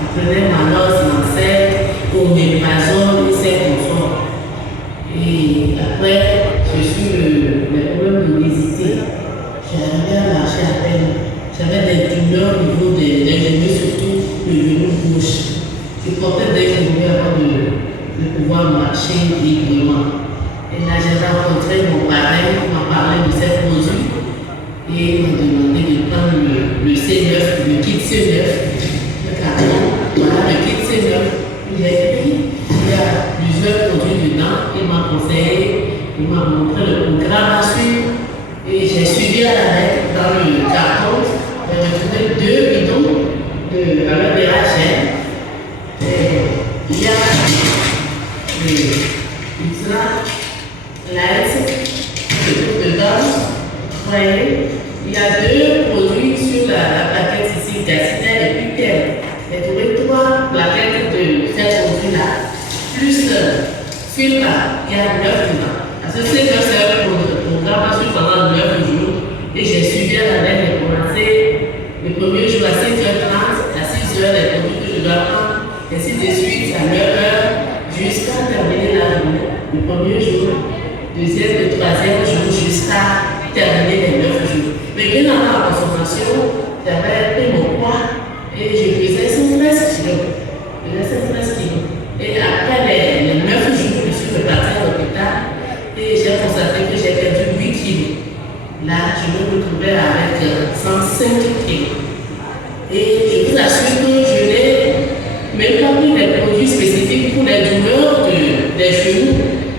Je prenais ma noce, l'ancêtre, oméprazole, et c'est confort. Et après, je suis le problème d'obésité. J'arrivais à marcher à peine. J'avais des douleurs au niveau des genoux, surtout le genou gauche. Je portais des genoux avant de pouvoir marcher librement. Et là, j'ai rencontré mon parrain qui m'a parlé de ces produits et il m'a demandé de prendre le C9, le kit C9, le carton. Voilà, le kit C9. J'ai pris, il y a plusieurs produits dedans. Il m'a conseillé, il m'a montré le programme à suivre et j'ai suivi à la lettre dans le carton. J'ai retrouvé 2 bidons avec des rachets. Il y a il y a 2 produits sur la plaquette ici, Gacinel et Pupel. J'ai trouvé 3 plaquettes de ces produits-là. Plus Filma, il y a 9 dedans. Parce que c'est un programme sur pendant 9 jours. Et j'ai suivi à la lettre, j'ai commencé le premier jour à 6h30, à 6h, les produits que je dois prendre, et ainsi de suite à 9h, jusqu'à terminer la journée. Le premier jour, deuxième et troisième jour, jusqu'à terminer les 9 jours. Mais bien avant la consommation, j'avais pris mon poids et je pesais 113 kilos. Et après les 9 jours, je suis repartie à l'hôpital et j'ai constaté que j'ai perdu 8 kilos. Là, je me retrouvais avec 105 kilos. Et je vous assure que je n'ai même pas pris des produits spécifiques pour les douleurs des genoux.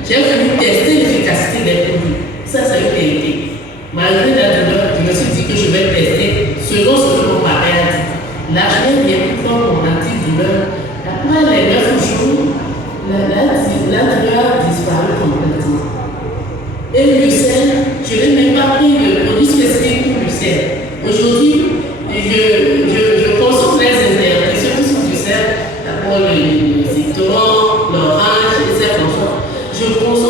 J'ai voulu tester l'efficacité des produits. Ça a été. Malgré la douleur, je me suis dit que je vais tester selon ce que mon papa a dit. Là, je n'ai rien pu prendre mon antidouleur. Après les 9 jours, la douleur a disparu complètement. Et l'ulcère, je n'ai même pas pris de produit spécifique pour l'ulcère. Aujourd'hui, je consomme les énergies, surtout sur l'ulcère, d'abord le citron, l'orange et ces consorts. Je consomme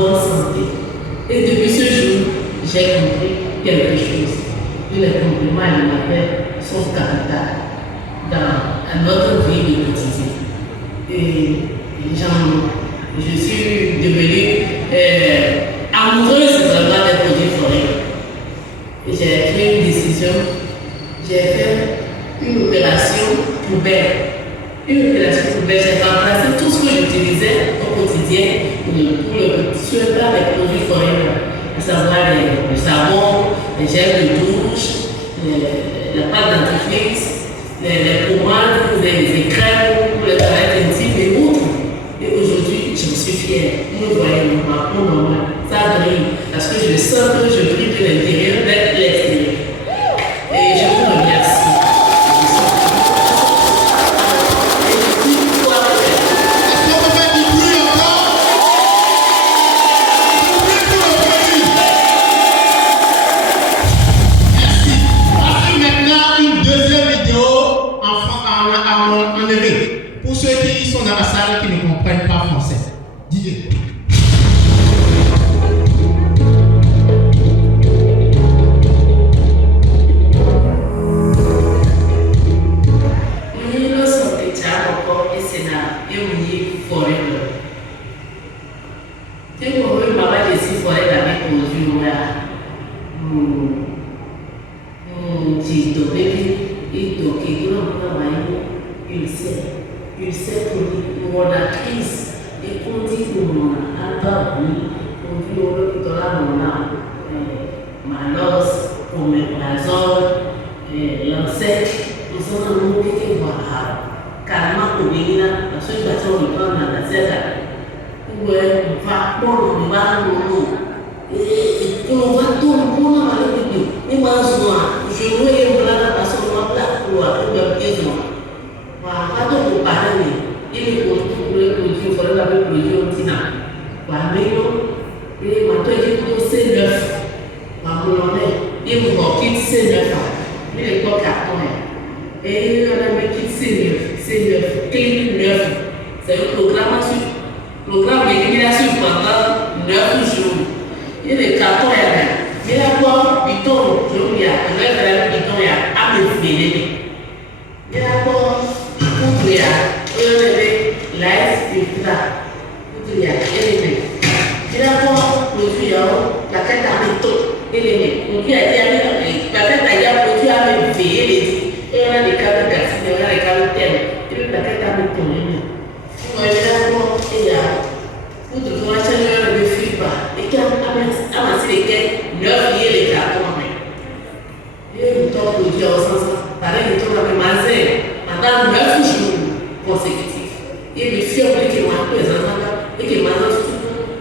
bonne santé. Et depuis ce jour, j'ai compris quelque chose. Que les compléments alimentaires sont capitaux dans notre vie de quotidien. Et je suis devenue amoureuse vraiment des produits forêts. Et j'ai pris une décision. J'ai fait une opération poubelle. Une opération poubelle, j'ai remplacé tout ce que j'utilisais au quotidien pour le soin des produits forêts, à savoir le savon, les gels de douche, la pâte dentifrice, les pommades, les crèmes pour le travail intime et autres. Et aujourd'hui, je suis fière. Vous voyez ma peau normale, ça brille, parce que je sens que je brille de l'intérieur vers l'extérieur. Et je vous remercie. Pour ceux qui sont dans la salle qui ne comprennent pas français, dis-le. Il sait pour la crise et qu'on dit pour mon abandon, on dit au l'hôpital à mon âme, Malos, pour mes brazos, l'ancêtre, nous sommes un mot qui est voilà, calmement pour venir, parce que la personne me prend dans la tête, où on va prendre le mal au nom, et on va tourner pour nous aller de Dieu, et moi, je voulais me prendre parce qu'on va faire pour la pièce. Quand on parle, il est pour le produit, il faudrait le produit au Tina. Et maintenant, il est C9. Il est pour kit C9. Il est pour carton. Et on a mis kit C9, clean 9. C'est un programme d'élimination pendant 9 jours. Il est carton. Il est pour bidon, il y a un bidon à me filer. Il est pour Putria, élève, live, ultra. Putria, élève. Il a pour produit la tête à méthode, élève. Produit à dire, la tête à dire, produit à me veiller les dits. Et on a des câbles d'acides, on a des câbles terres. Et puis la tête à méthode, élève. On a pour, il y a, pour de voir changer le fibre. Et quand on a amassé les quais, 9 liés les cartons. Et le temps produit au sens, pareil, le temps avec Mazé. Pendant 9 jours consécutifs, et le fier qui m'a présenté, et qui m'a tout,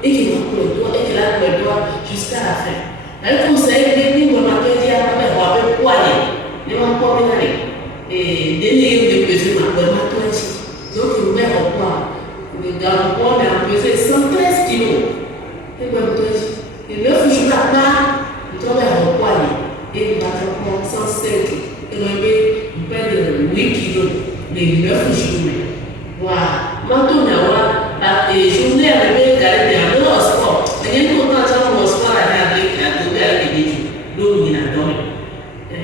et qui m'a pris le doigt, et qui l'a pris le doigt jusqu'à la fin. Le conseil, il dit, on m'a dit, on va faire quoi, il m'a pas bien allé. Et dès les mesures, on m'a tout dit. Donc, il m'a fait quoi? Le gars, on m'a pesé 113 kilos. Il m'a tout dit. Et 9 jours là-bas, il m'a fait quoi, et il m'a fait 105 kilos. Il m'a fait près de 8 kilos, les 9 jours. Voilà. Maintenant, et journée à la garder au sport. Il y a une contact au sport avec les donc il a dormi. 9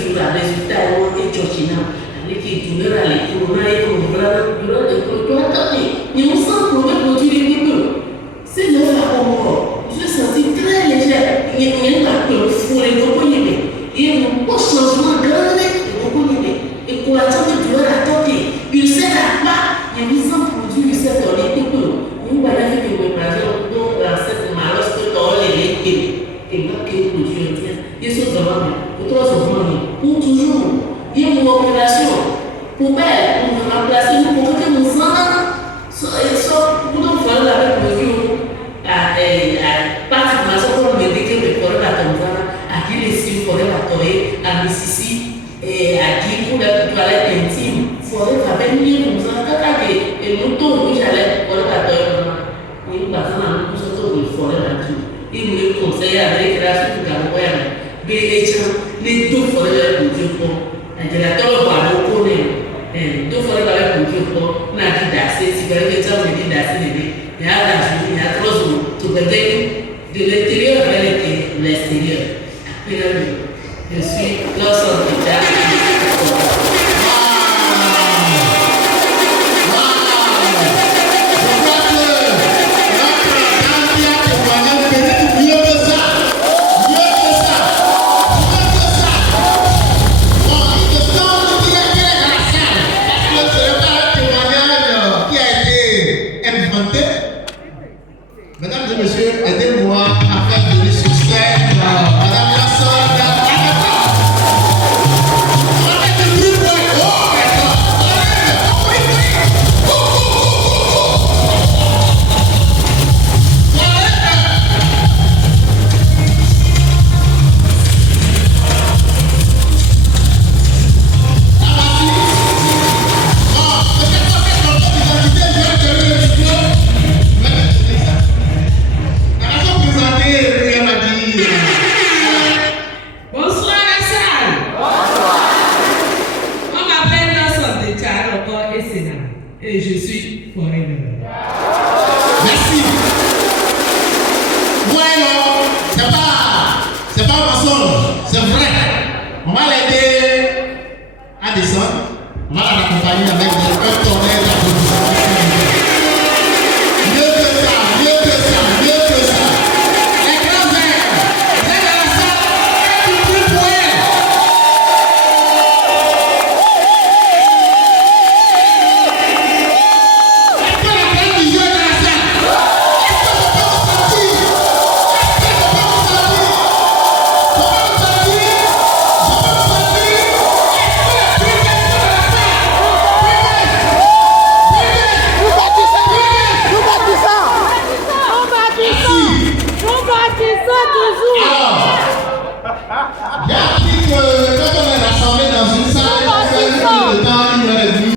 jours, le résultat est choquant. Avec les douleurs à l'étour, et il me semble que le produit est peu. C'est 9 à mort. Je me sentis très légère. Il n'y a pas de fou, les compagnies. Il y a un beau changement grand. Et pour la santé, tu vas la tenter. Il sait la part, il y a 100 produits, il sait ton équipe. Nous, on a vu que le magasin, donc, cette malos que tu as les équipes. Et moi, quel produit on tient. Ils sont devant moi. Pour 3 enfants, pour toujours. Il y a une opération. Poubelle, pour nous remplacer, nous, pour que nous pour nous faire avec le produit. Pas de formation pour nous aider que le corps à ton à qui les signes pour la toyer, à Mississippi. Et à qui pour la toilette intime, il faudrait faire venir nous en cas et nous tournons où j'allais pour la toilette. Nous passons dans le couche de forêt là-dessus. Il nous conseille avec la suite de Gamoya, les 2 forêts pour Dieu pour. Et de la toile par le poney. 2 forêts pour Dieu pour. On a dit d'assez, si vous avez déjà dit d'assez, il y a 3 jours. regarder de l'intérieur vers l'extérieur. Je suis l'ensemble de Mesdames et messieurs, aidez-moi à faire venir sur scène Madame Lasson. On va mettre le bruit pour elle. Oh, d'accord. Et je suis foreigner. Merci. Ouais, non, c'est pas un mensonge, c'est vrai. On va l'aider à descendre. On va l'accompagner avec un tonnerre d'applaudissements. Mieux que ça, mieux que ça, mieux que ça. Les grands airs, vous êtes dans la salle, faites du bruit pour elle. J'ai appris que quand on est rassemblé dans une salle, on fait le temps, 1h30.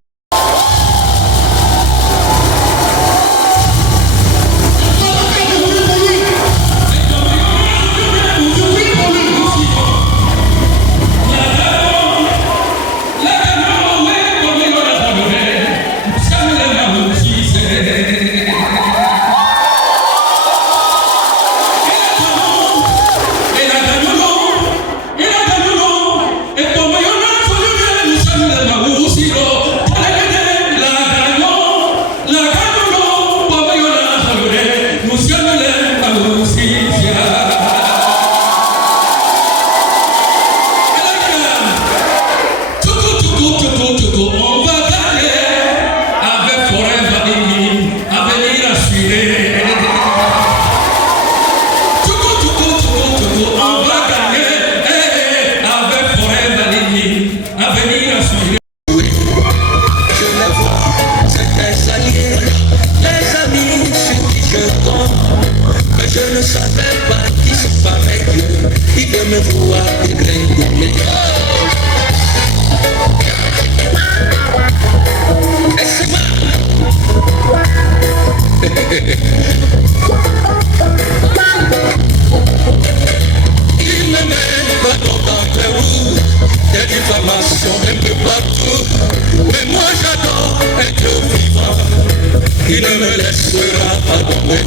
Il ne me laissera pas tomber.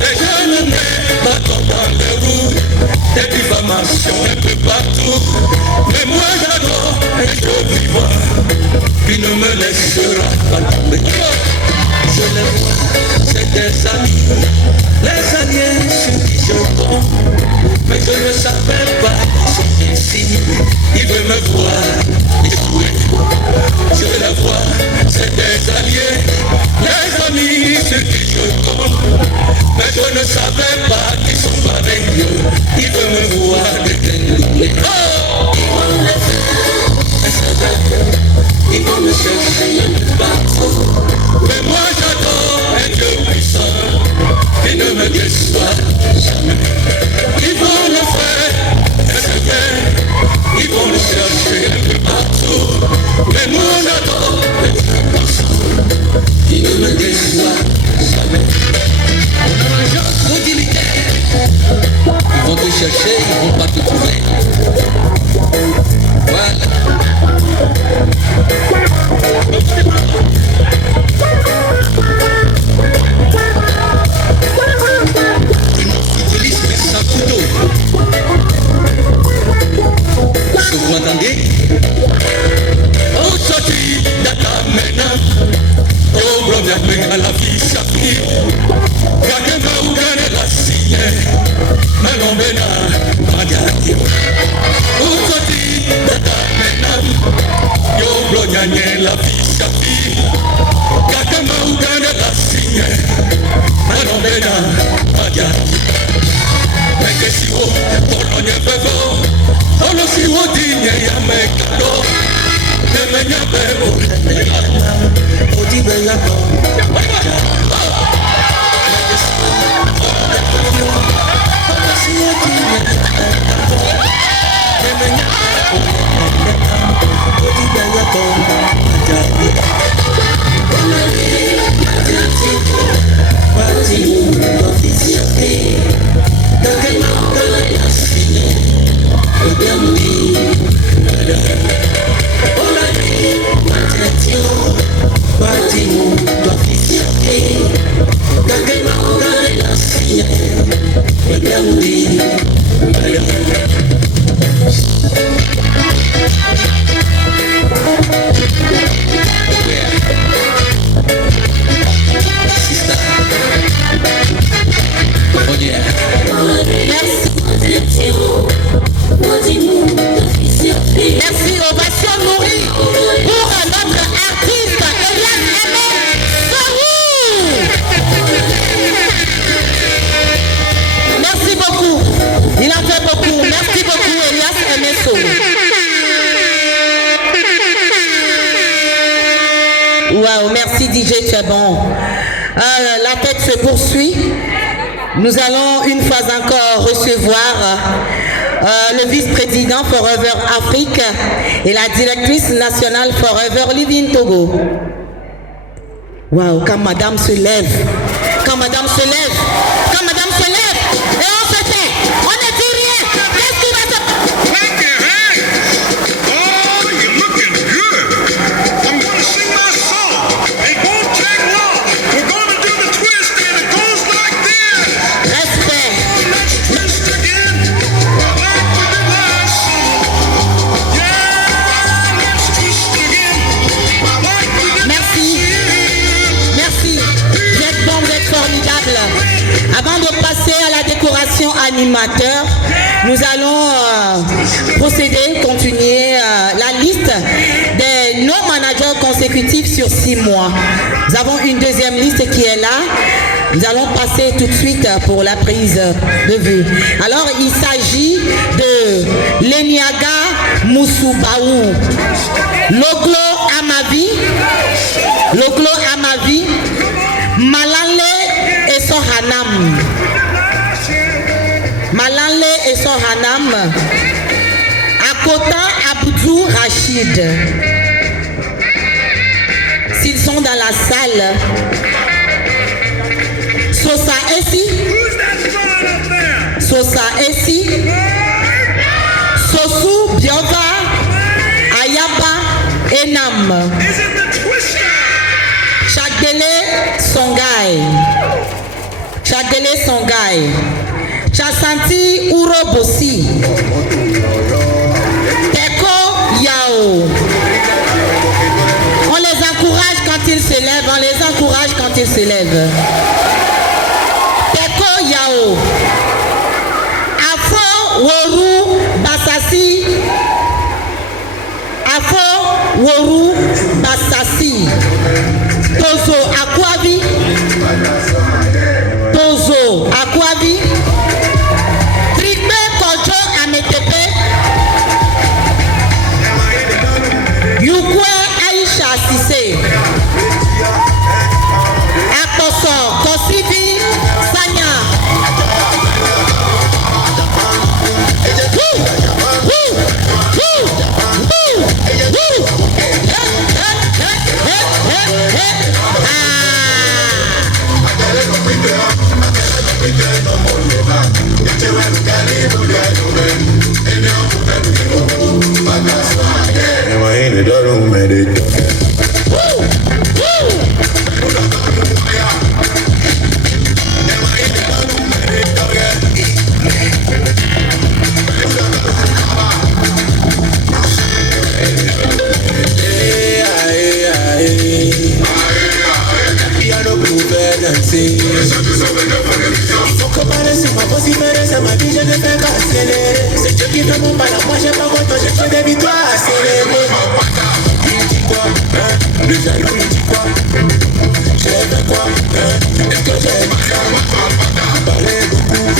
Les jeunes ne m'attendent dans les roues, des diffamations un peu partout. Mais moi j'adore un Dieu vivant qui ne me laissera pas tomber. Je les vois, c'est des amis, les alliés sur qui je compte. Mais je ne savais pas qu'ils sont ainsi, ils veulent me voir échouer. Je les vois, c'est des alliés, les amis sur qui je compte. Mais je ne savais pas qu'ils sont pareils, ils veulent me voir dégringoler. Oh! Ils vont me chercher un peu partout. Mais moi j'adore un Dieu puissant qui ne me déçoit jamais. Ils vont le faire, c'est vrai. Ils vont le chercher un peu partout. Mais moi j'adore un Dieu puissant qui ne me déçoit jamais. Ils vont te chercher, ils vont pas te trouver. Voilà. Nyanye la fisafi Kakama ugana la sinye Maromena Maja Meke siwo Polonye fevo Olo siwo dinye ya mekado Nemenya bebo Odibe ya no Meke siwo Polonye fevo Olo siwo dinye ya mekado Nemenya bebo Merci, ovation nourrie pour notre artiste Elias Aimé Sohou. Merci beaucoup, il en fait beaucoup. Merci beaucoup Elias Aimé Sohou. Wow, merci DJ, tu es bon. La fête se poursuit. Nous allons une fois encore recevoir le vice-président Forever Afrique et la directrice nationale Forever Living Togo. Waouh, quand madame se lève, quand madame se lève, quand madame se lève, et on se tait, on ne dit rien. Qu'est-ce qui va se passer? Clap your hands. Oh, you're looking good. I'm going to sing my song. It won't take long. We're going to do the twist and it goes like this. Respect. Let's twist again. Like we did last song. Yeah, let's twist again. Like we did Merci. Merci. Vous êtes bon, vous êtes formidable. Avant de passer à la décoration animateur, nous allons procéder, continuer la liste des non-managers consécutifs sur 6 mois. Nous avons une deuxième liste qui est là. Nous allons passer tout de suite pour la prise de vue. Alors, il s'agit de Leniaga Mousoubaou, Loglo Amavi, Malale et Sohanam. Akota Abdou Rachid. S'ils sont dans la salle, Sosa Essi, Sosu Biova, Ayaba Enam, Chadele Songai, Chasanti Urobosi, Teko Yao. On les encourage quand ils se lèvent, Teko Yao, Afro Woru Basasi, Tozo Akwavi, Trikbe Kojo Ametepe, Yukwe Aisha Sise, Akoso Kosivi Sanya.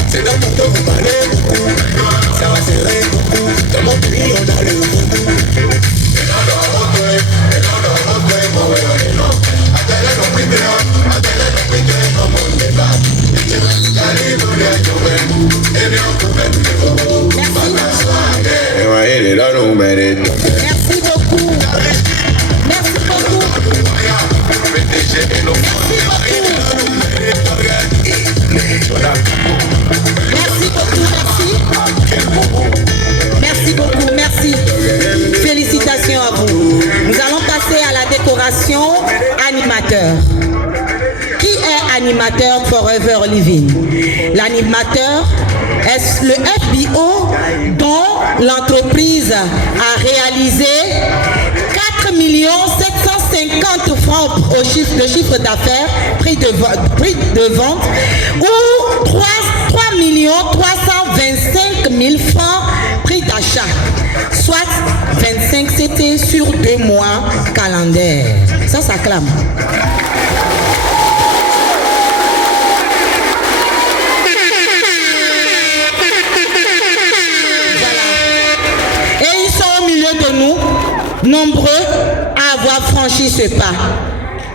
C'est dans mon dos, vous parlez beaucoup. Ça va serrer beaucoup. Dans mon pays, on a le voodoo. Merci beaucoup. Merci beaucoup. Merci beaucoup, merci. Félicitations à vous. Nous allons passer à la décoration animateur. Qui est animateur Forever Living? L'animateur est le FBO dont l'entreprise a réalisé 4 750 francs au chiffre, le chiffre d'affaires, prix de vente, ou 3 325 000 francs prix d'achat, soit 25 CT sur 2 mois calendaires. Ça s'acclame. Nombreux à avoir franchi ce pas.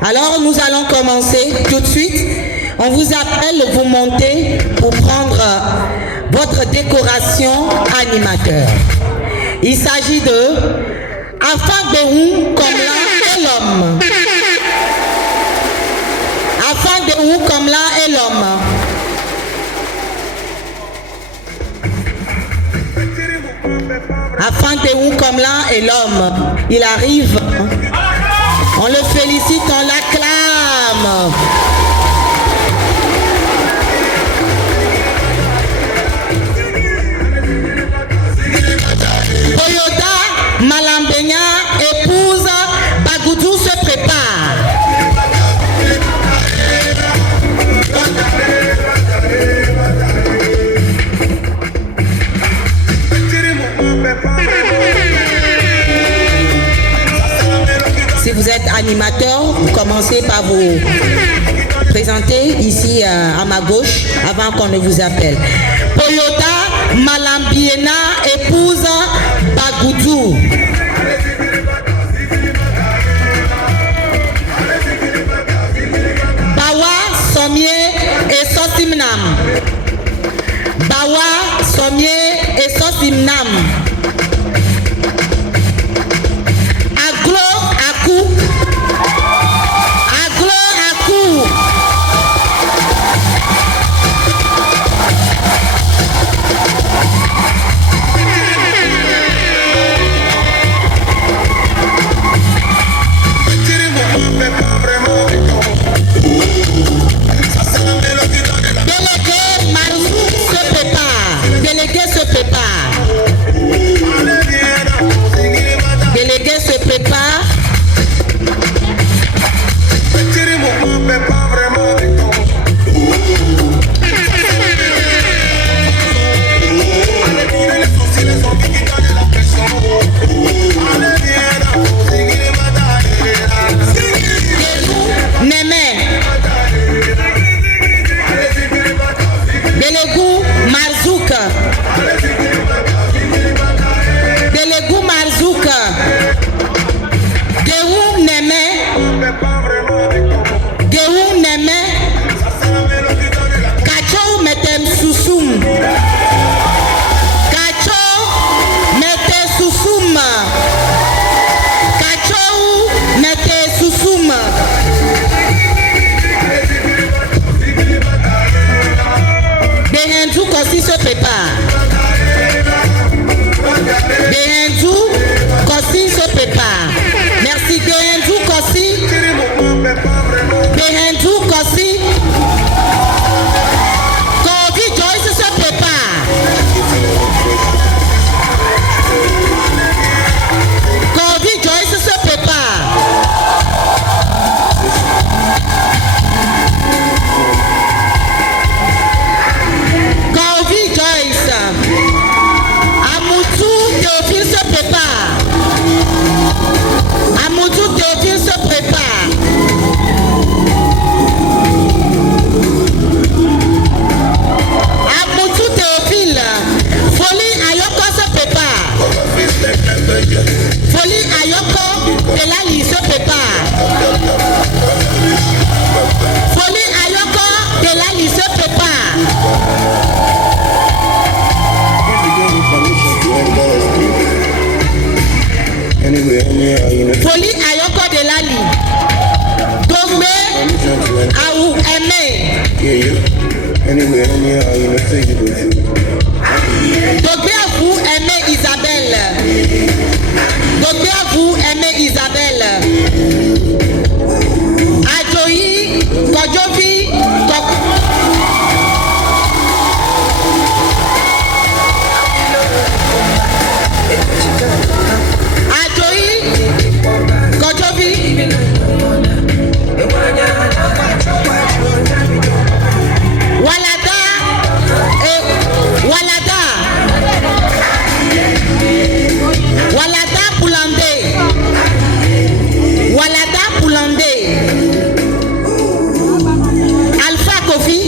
Alors nous allons commencer tout de suite. On vous appelle, vous montez pour prendre votre décoration animateur. Il s'agit de Afin de où comme là et l'homme. Afin de où comme là et l'homme. Afin de où comme là et l'homme. Il arrive. On le félicite, on l'acclame. Toyota Malambenya épouse Bagoudou se prépare. Si vous êtes animateur, vous commencez par vous présenter ici à ma gauche avant qu'on ne vous appelle. Toyota Malambiena épouse Bagoudou. Bawa Sommier et Sosimnam. Bawa Sommier et Sosimnam. se prépare. Folie Ayoko Delali se prépare. Folie Ayoko Delali. Dogme Aou Aimé. Dogme à vous aimez Isabelle. Dogme à vous aimez Isabelle. Ajoyi Kojovi Ajoyi Kojovi Walada Walada Poulandé Alpha Kofi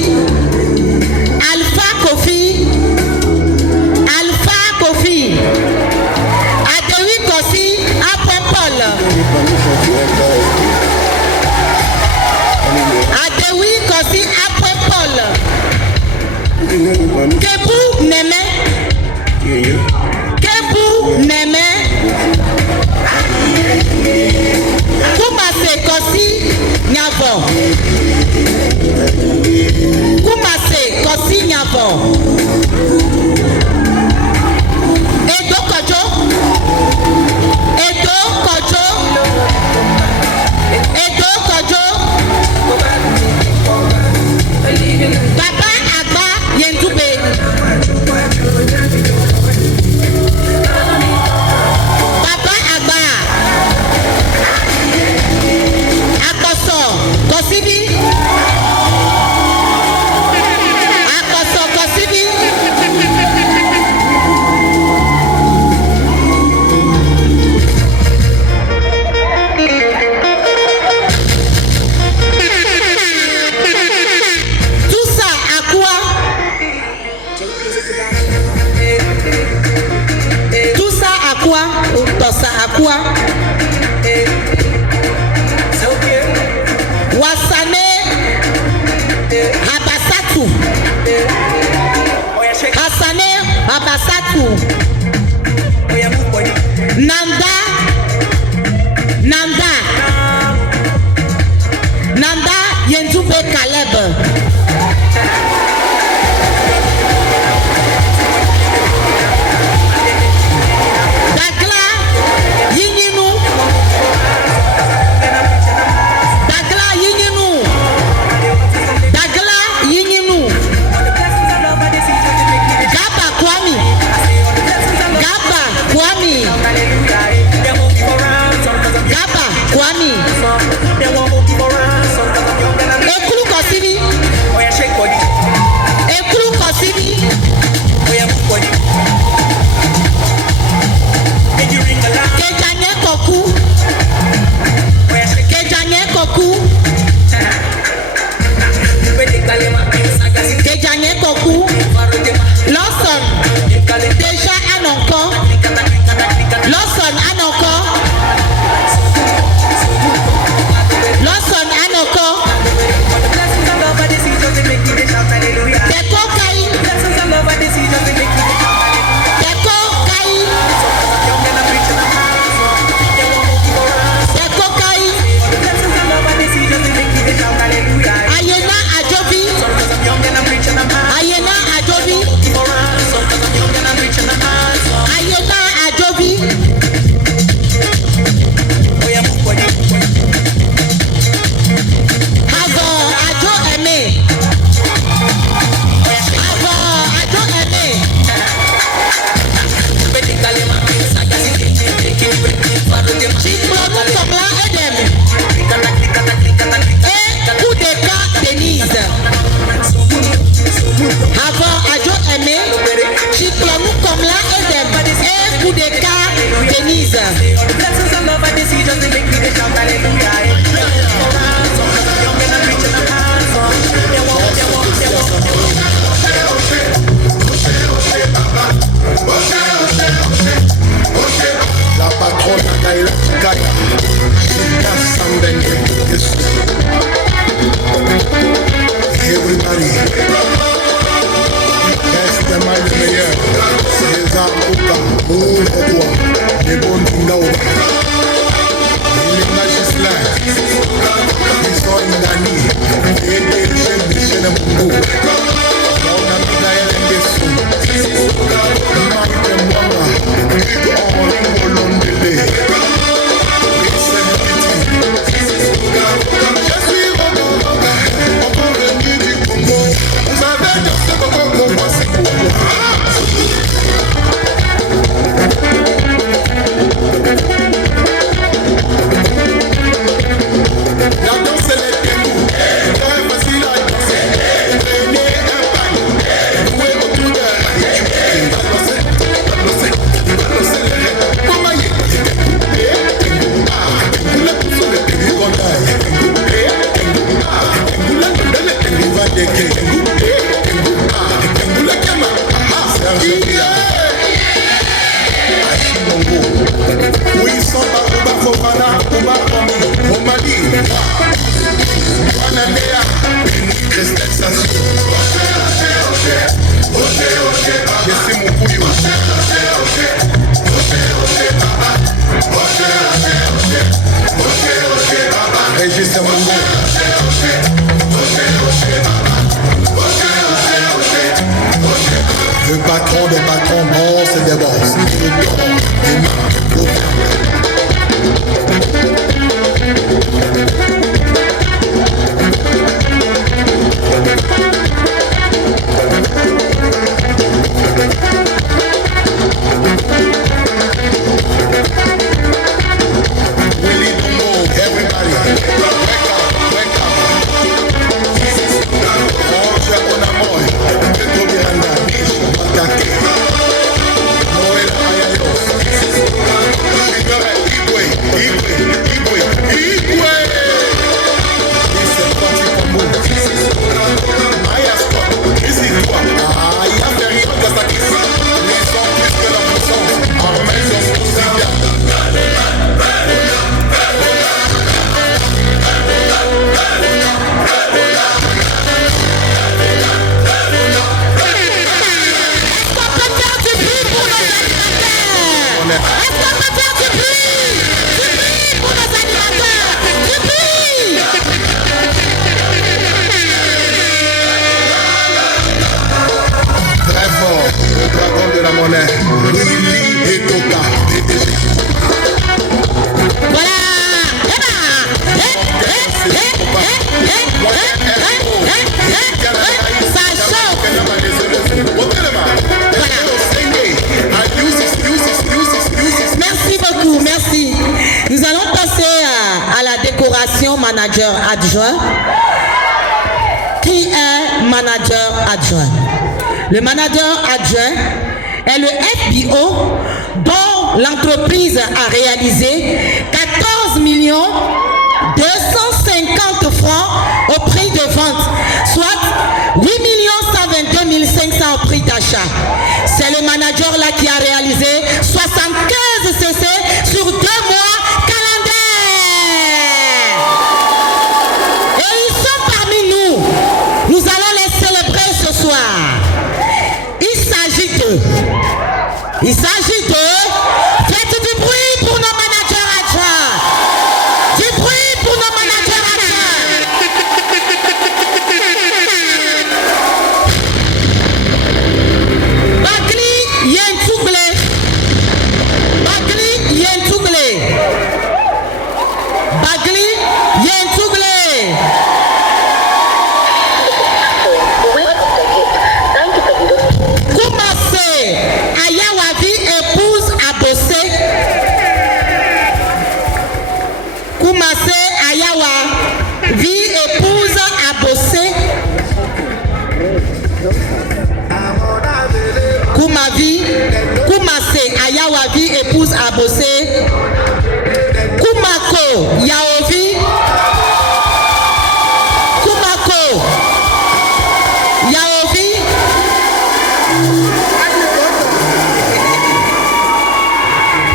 Adewi Kosi après Paul Adewi Kosi après Paul Kebu Neme Kumase Kosi Nyavo Edo Kojo Papa Agba Yendube Papa Agba Akoso Kosibi Akua Wasane Habasatu Nanda Yendube Caleb Kwami Ekulu Kosibi Kejanye Koku Lawson Deja Anonko Lawson Anonko décoration manager adjoint. Qui est manager adjoint? Le manager adjoint est le FBO dont l'entreprise a réalisé 14 250 francs au prix de vente, soit 8 122 500 au prix d'achat. C'est le manager là qui a réalisé 75 CC sur 2 mois calendaires. Et ils sont parmi nous. Nous allons les célébrer ce soir. Il s'agit d'eux. Faites du bruit pour nos managers adjoints. Du bruit pour nos managers adjoints. Bagli Yentouglé. Bagli Yentouglé. Bagli Yentouglé. Koumassé Ayawavi épouse à bosser. Koumassé Ayawavi épouse à bosser. Koumassé Ayawavi épouse à bosser. Koumako Yaovi. Koumako Yaovi.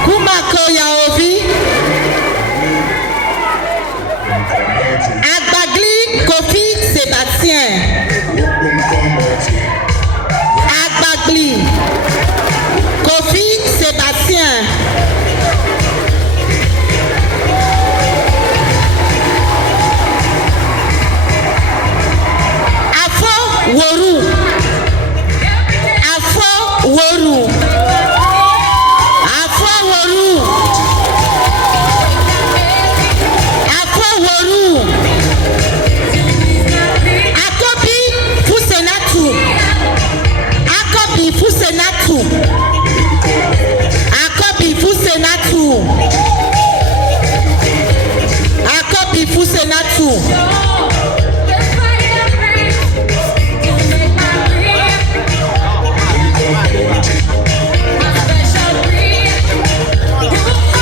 Koumako Yaovi. Agbagli Kofi Sébastien. Agbagli Kofi Sébastien. Afo Woru. Afo Woru. Afo Woru. Afo Woru. Akobi Fusenatu. Akobi Fusenatu. Akobi Fusenatu. Akobi Fusenatu.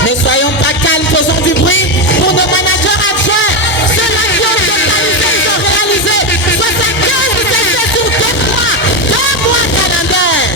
Ne soyons pas calmes, faisons du bruit pour nos managers adjoints. Ceux-là qui ont totalisé, ils ont réalisé 75 CC sur 2 mois calendaires.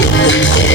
Everybody,